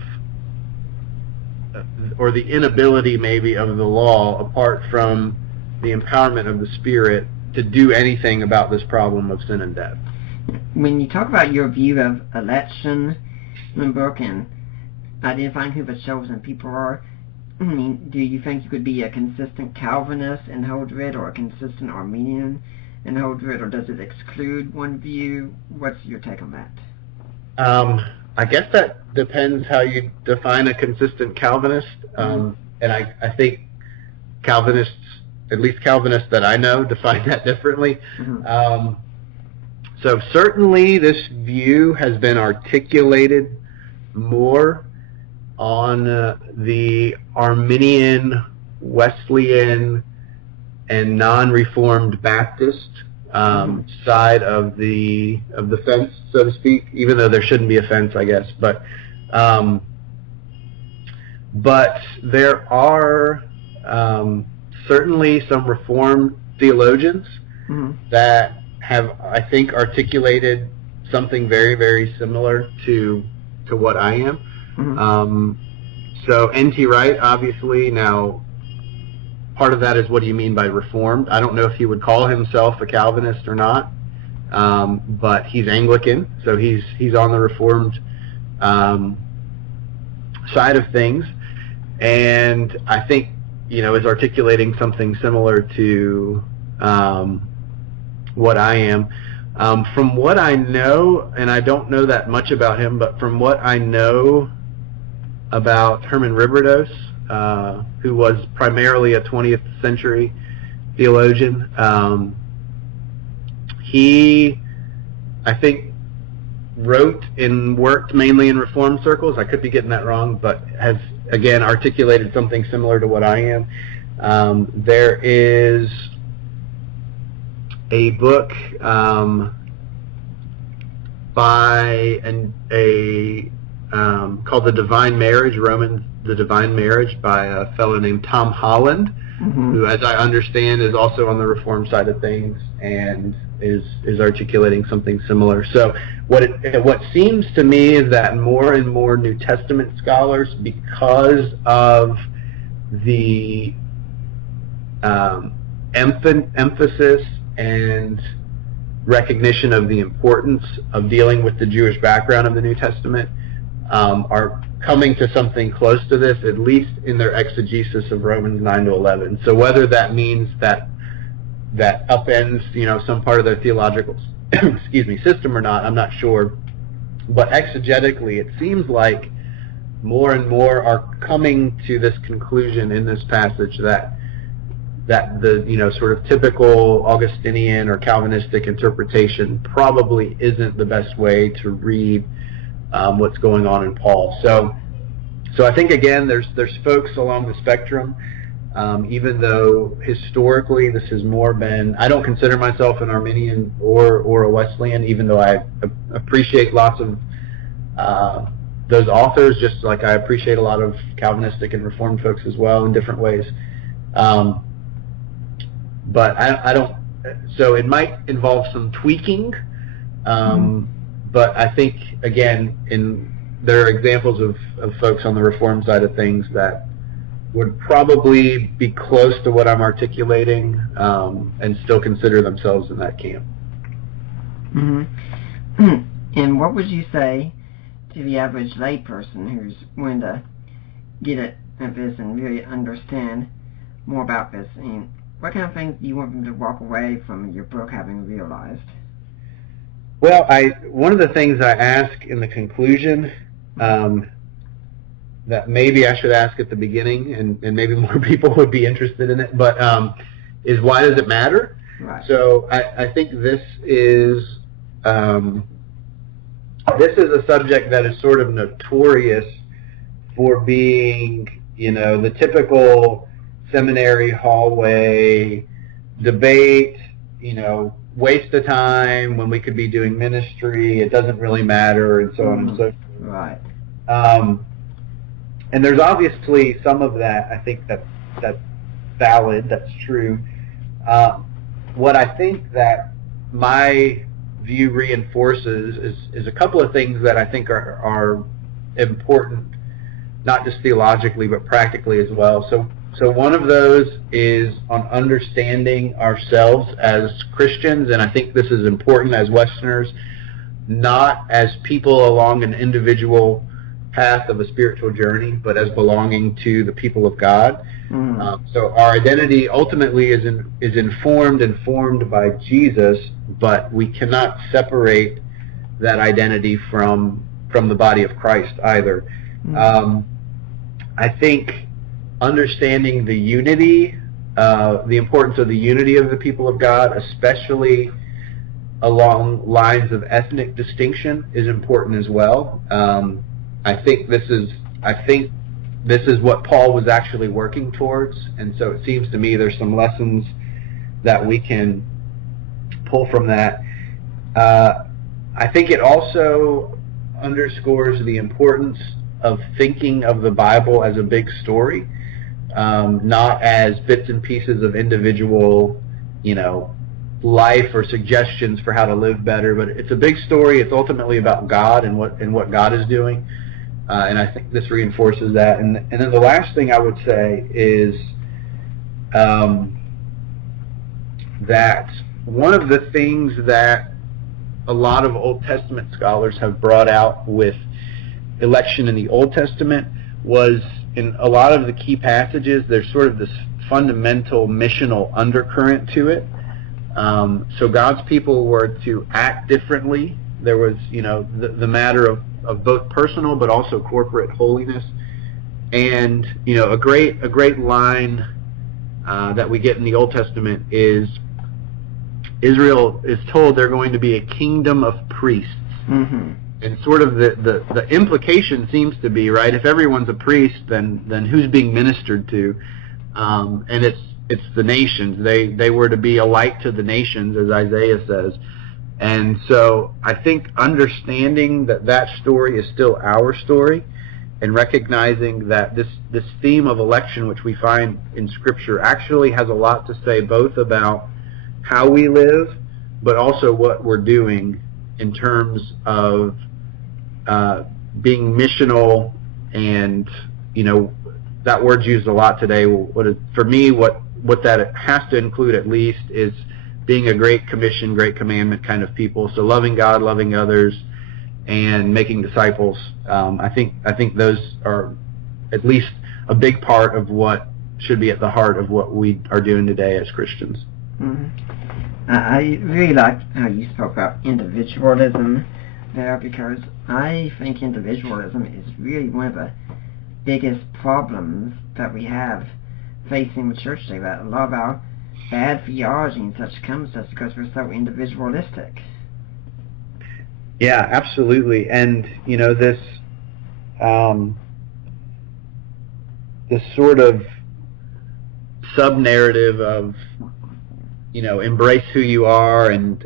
or the inability maybe of the law apart from the empowerment of the Spirit to do anything about this problem of sin and death. When you talk about your view of election in the book and identifying who the chosen people are, I mean, do you think you could be a consistent Calvinist and hold to it, or a consistent Arminian and hold to it, or does it exclude one view? What's your take on that? I guess that depends how you define a consistent Calvinist, and I think Calvinists, at least Calvinists that I know, define that differently. So certainly this view has been articulated more on the Arminian, Wesleyan, and non-Reformed Baptist side of the fence, so to speak, even though there shouldn't be a fence, I guess. But there are certainly some Reformed theologians that have, I think, articulated something very, very similar to what I am. So N.T. Wright, obviously, now part of that is, what do you mean by Reformed? I don't know if he would call himself a Calvinist or not, but he's Anglican, so he's on the Reformed side of things, and I think, is articulating something similar to what I am. From what I know, and I don't know that much about him, but from what I know about Herman Riberdos, who was primarily a 20th century theologian, he, I think, wrote and worked mainly in Reformed circles. I could be getting that wrong, but has, again, articulated something similar to what I am. There is a book by called The Divine Marriage, The Divine Marriage, by a fellow named Tom Holland, who, as I understand, is also on the Reformed side of things and is articulating something similar. So what seems to me is that more and more New Testament scholars, because of the emphasis and recognition of the importance of dealing with the Jewish background of the New Testament, are coming to something close to this, at least in their exegesis of Romans 9 to 11. So whether that means that upends, some part of their theological system or not, I'm not sure. But exegetically, it seems like more and more are coming to this conclusion in this passage that the sort of typical Augustinian or Calvinistic interpretation probably isn't the best way to read what's going on in Paul. So I think, again, there's folks along the spectrum, even though historically this has more been, I don't consider myself an Arminian or a Wesleyan, even though I appreciate lots of those authors, just like I appreciate a lot of Calvinistic and Reformed folks as well in different ways. But I don't, so it might involve some tweaking, but I think, again, there are examples of folks on the Reformed side of things that would probably be close to what I'm articulating, and still consider themselves in that camp. And what would you say to the average layperson who's willing to get at this and really understand more about this? I mean, what kind of things do you want them to walk away from your book having realized? Well, one of the things I ask in the conclusion, that maybe I should ask at the beginning, and maybe more people would be interested in it, but is, why does it matter? Right. So I think this is a subject that is sort of notorious for being, the typical seminary hallway debate, waste of time when we could be doing ministry, it doesn't really matter, and so on and so forth. Right. And there's obviously some of that, I think that's valid, that's true. What I think that my view reinforces is a couple of things that I think are important, not just theologically, but practically as well. So one of those is on understanding ourselves as Christians, and I think this is important as Westerners, not as people along an individual path of a spiritual journey, but as belonging to the people of God. So our identity ultimately is informed and formed by Jesus, but we cannot separate that identity from the body of Christ either. I think understanding the unity, the importance of the unity of the people of God, especially along lines of ethnic distinction, is important as well. I think this is what Paul was actually working towards, and so it seems to me there's some lessons that we can pull from that. I think it also underscores the importance of thinking of the Bible as a big story, not as bits and pieces of individual, life or suggestions for how to live better, but it's a big story. It's ultimately about God and what God is doing. And I think this reinforces that. And then the last thing I would say is that one of the things that a lot of Old Testament scholars have brought out with election in the Old Testament was, in a lot of the key passages, there's sort of this fundamental missional undercurrent to it. So God's people were to act differently. There was, the matter of both personal but also corporate holiness. And, a great line that we get in the Old Testament is Israel is told they're going to be a kingdom of priests. And sort of the implication seems to be, right, if everyone's a priest, then who's being ministered to? And it's the nations. They were to be a light to the nations, as Isaiah says. And so I think understanding that story is still our story, and recognizing that this theme of election, which we find in Scripture, actually has a lot to say both about how we live, but also what we're doing in terms of being missional. And that word's used a lot today. For me, what that has to include at least is being a Great Commission, Great Commandment kind of people. So loving God, loving others, and making disciples. I think those are at least a big part of what should be at the heart of what we are doing today as Christians. I really like how you spoke about individualism there, because I think individualism is really one of the biggest problems that we have facing the church today. That a lot of our bad theology and such comes to us because we're so individualistic. Yeah, absolutely. And this sort of sub-narrative of embrace who you are and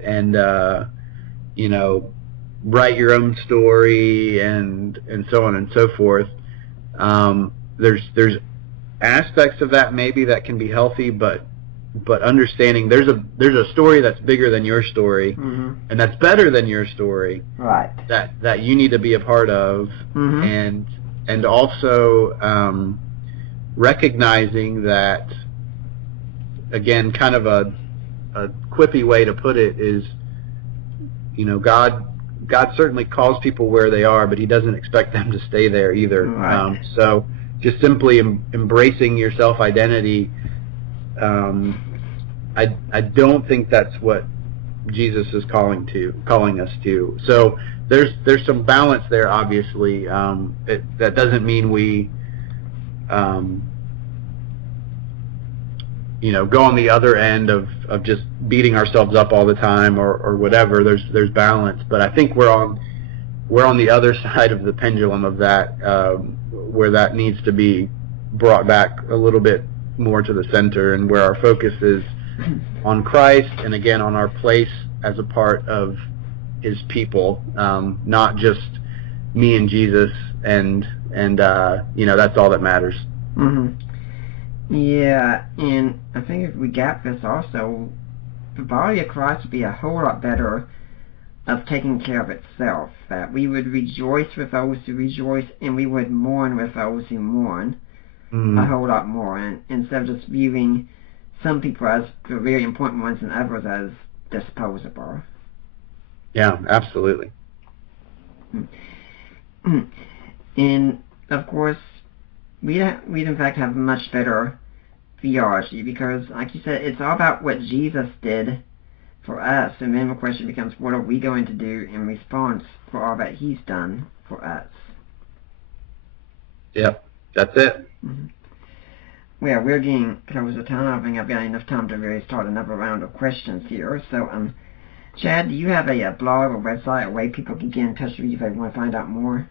write your own story and so on and so forth. There's aspects of that maybe that can be healthy, but understanding there's a story that's bigger than your story, and that's better than your story, right? That you need to be a part of, and also recognizing that, again, kind of a quippy way to put it is, God certainly calls people where they are, but He doesn't expect them to stay there either. Right. So just simply embracing your self-identity, I don't think that's what Jesus is calling us to. So there's some balance there, obviously. That doesn't mean we go on the other end of just beating ourselves up all the time or whatever. There's balance, but I think we're on the other side of the pendulum of that, where that needs to be brought back a little bit more to the center, and where our focus is on Christ, and again on our place as a part of His people, not just me and Jesus, and that's all that matters. Yeah, and I think if we got this also, the body of Christ would be a whole lot better of taking care of itself, that we would rejoice with those who rejoice, and we would mourn with those who mourn. a whole lot more, and instead of just viewing some people as the very important ones and others as disposable. Yeah, absolutely. And of course, we in fact have much better theology, because, like you said, it's all about what Jesus did for us, and then the question becomes, what are we going to do in response for all that He's done for us? Yep, that's it. Well, we're getting close to time. I think I've got enough time to really start another round of questions here. So, Chad, do you have a blog or website, a way people can get in touch with you if they want to find out more?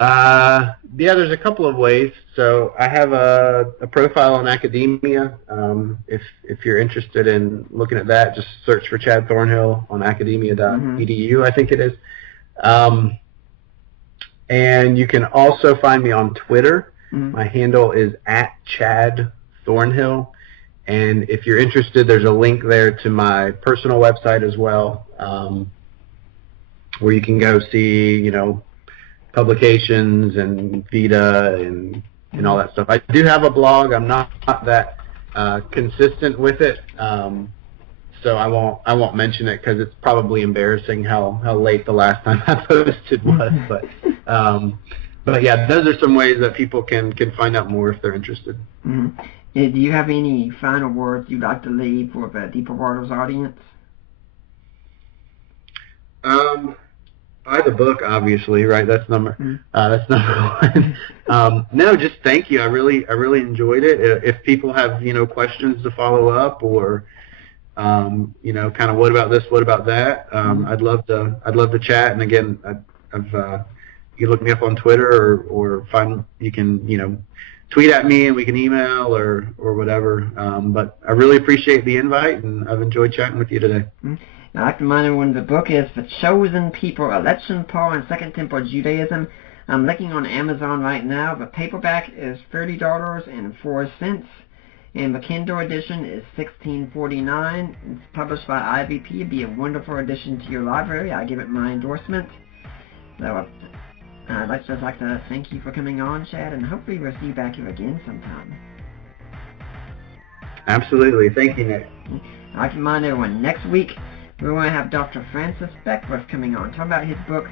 Yeah, there's a couple of ways. So I have a profile on academia. If you're interested in looking at that, just search for Chad Thornhill on academia.edu, I think it is. And you can also find me on Twitter. My handle is @ChadThornhill. And if you're interested, there's a link there to my personal website as well, where you can go see, publications and Vita and all that stuff. I do have a blog. I'm not that consistent with it, so I won't mention it because it's probably embarrassing how late the last time I posted was. But yeah, those are some ways that people can find out more if they're interested. Do you have any final words you'd like to leave for the Deeper Waters audience? Buy the book, obviously, right? That's number one. No, just thank you. I really enjoyed it. If people have questions to follow up, or kind of what about this, what about that, I'd love to chat. And again, you can look me up on Twitter, or you can tweet at me, and we can email or whatever. But I really appreciate the invite, and I've enjoyed chatting with you today. Now, I'd like to remind everyone the book is The Chosen People, Election, Paul, and Second Temple Judaism. I'm looking on Amazon right now. The paperback is $30.04, and the Kindle edition is $16.49. It's published by IVP. It'd be a wonderful addition to your library. I give it my endorsement. So I'd just like to thank you for coming on, Chad, and hopefully we'll see you back here again sometime. Absolutely. Thank you, Nick. I'd like to remind everyone, next week we're going to have Dr. Francis Beckworth coming on, talking about his book,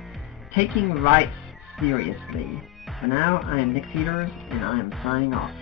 Taking Rights Seriously. For now, I am Nick Peters, and I am signing off.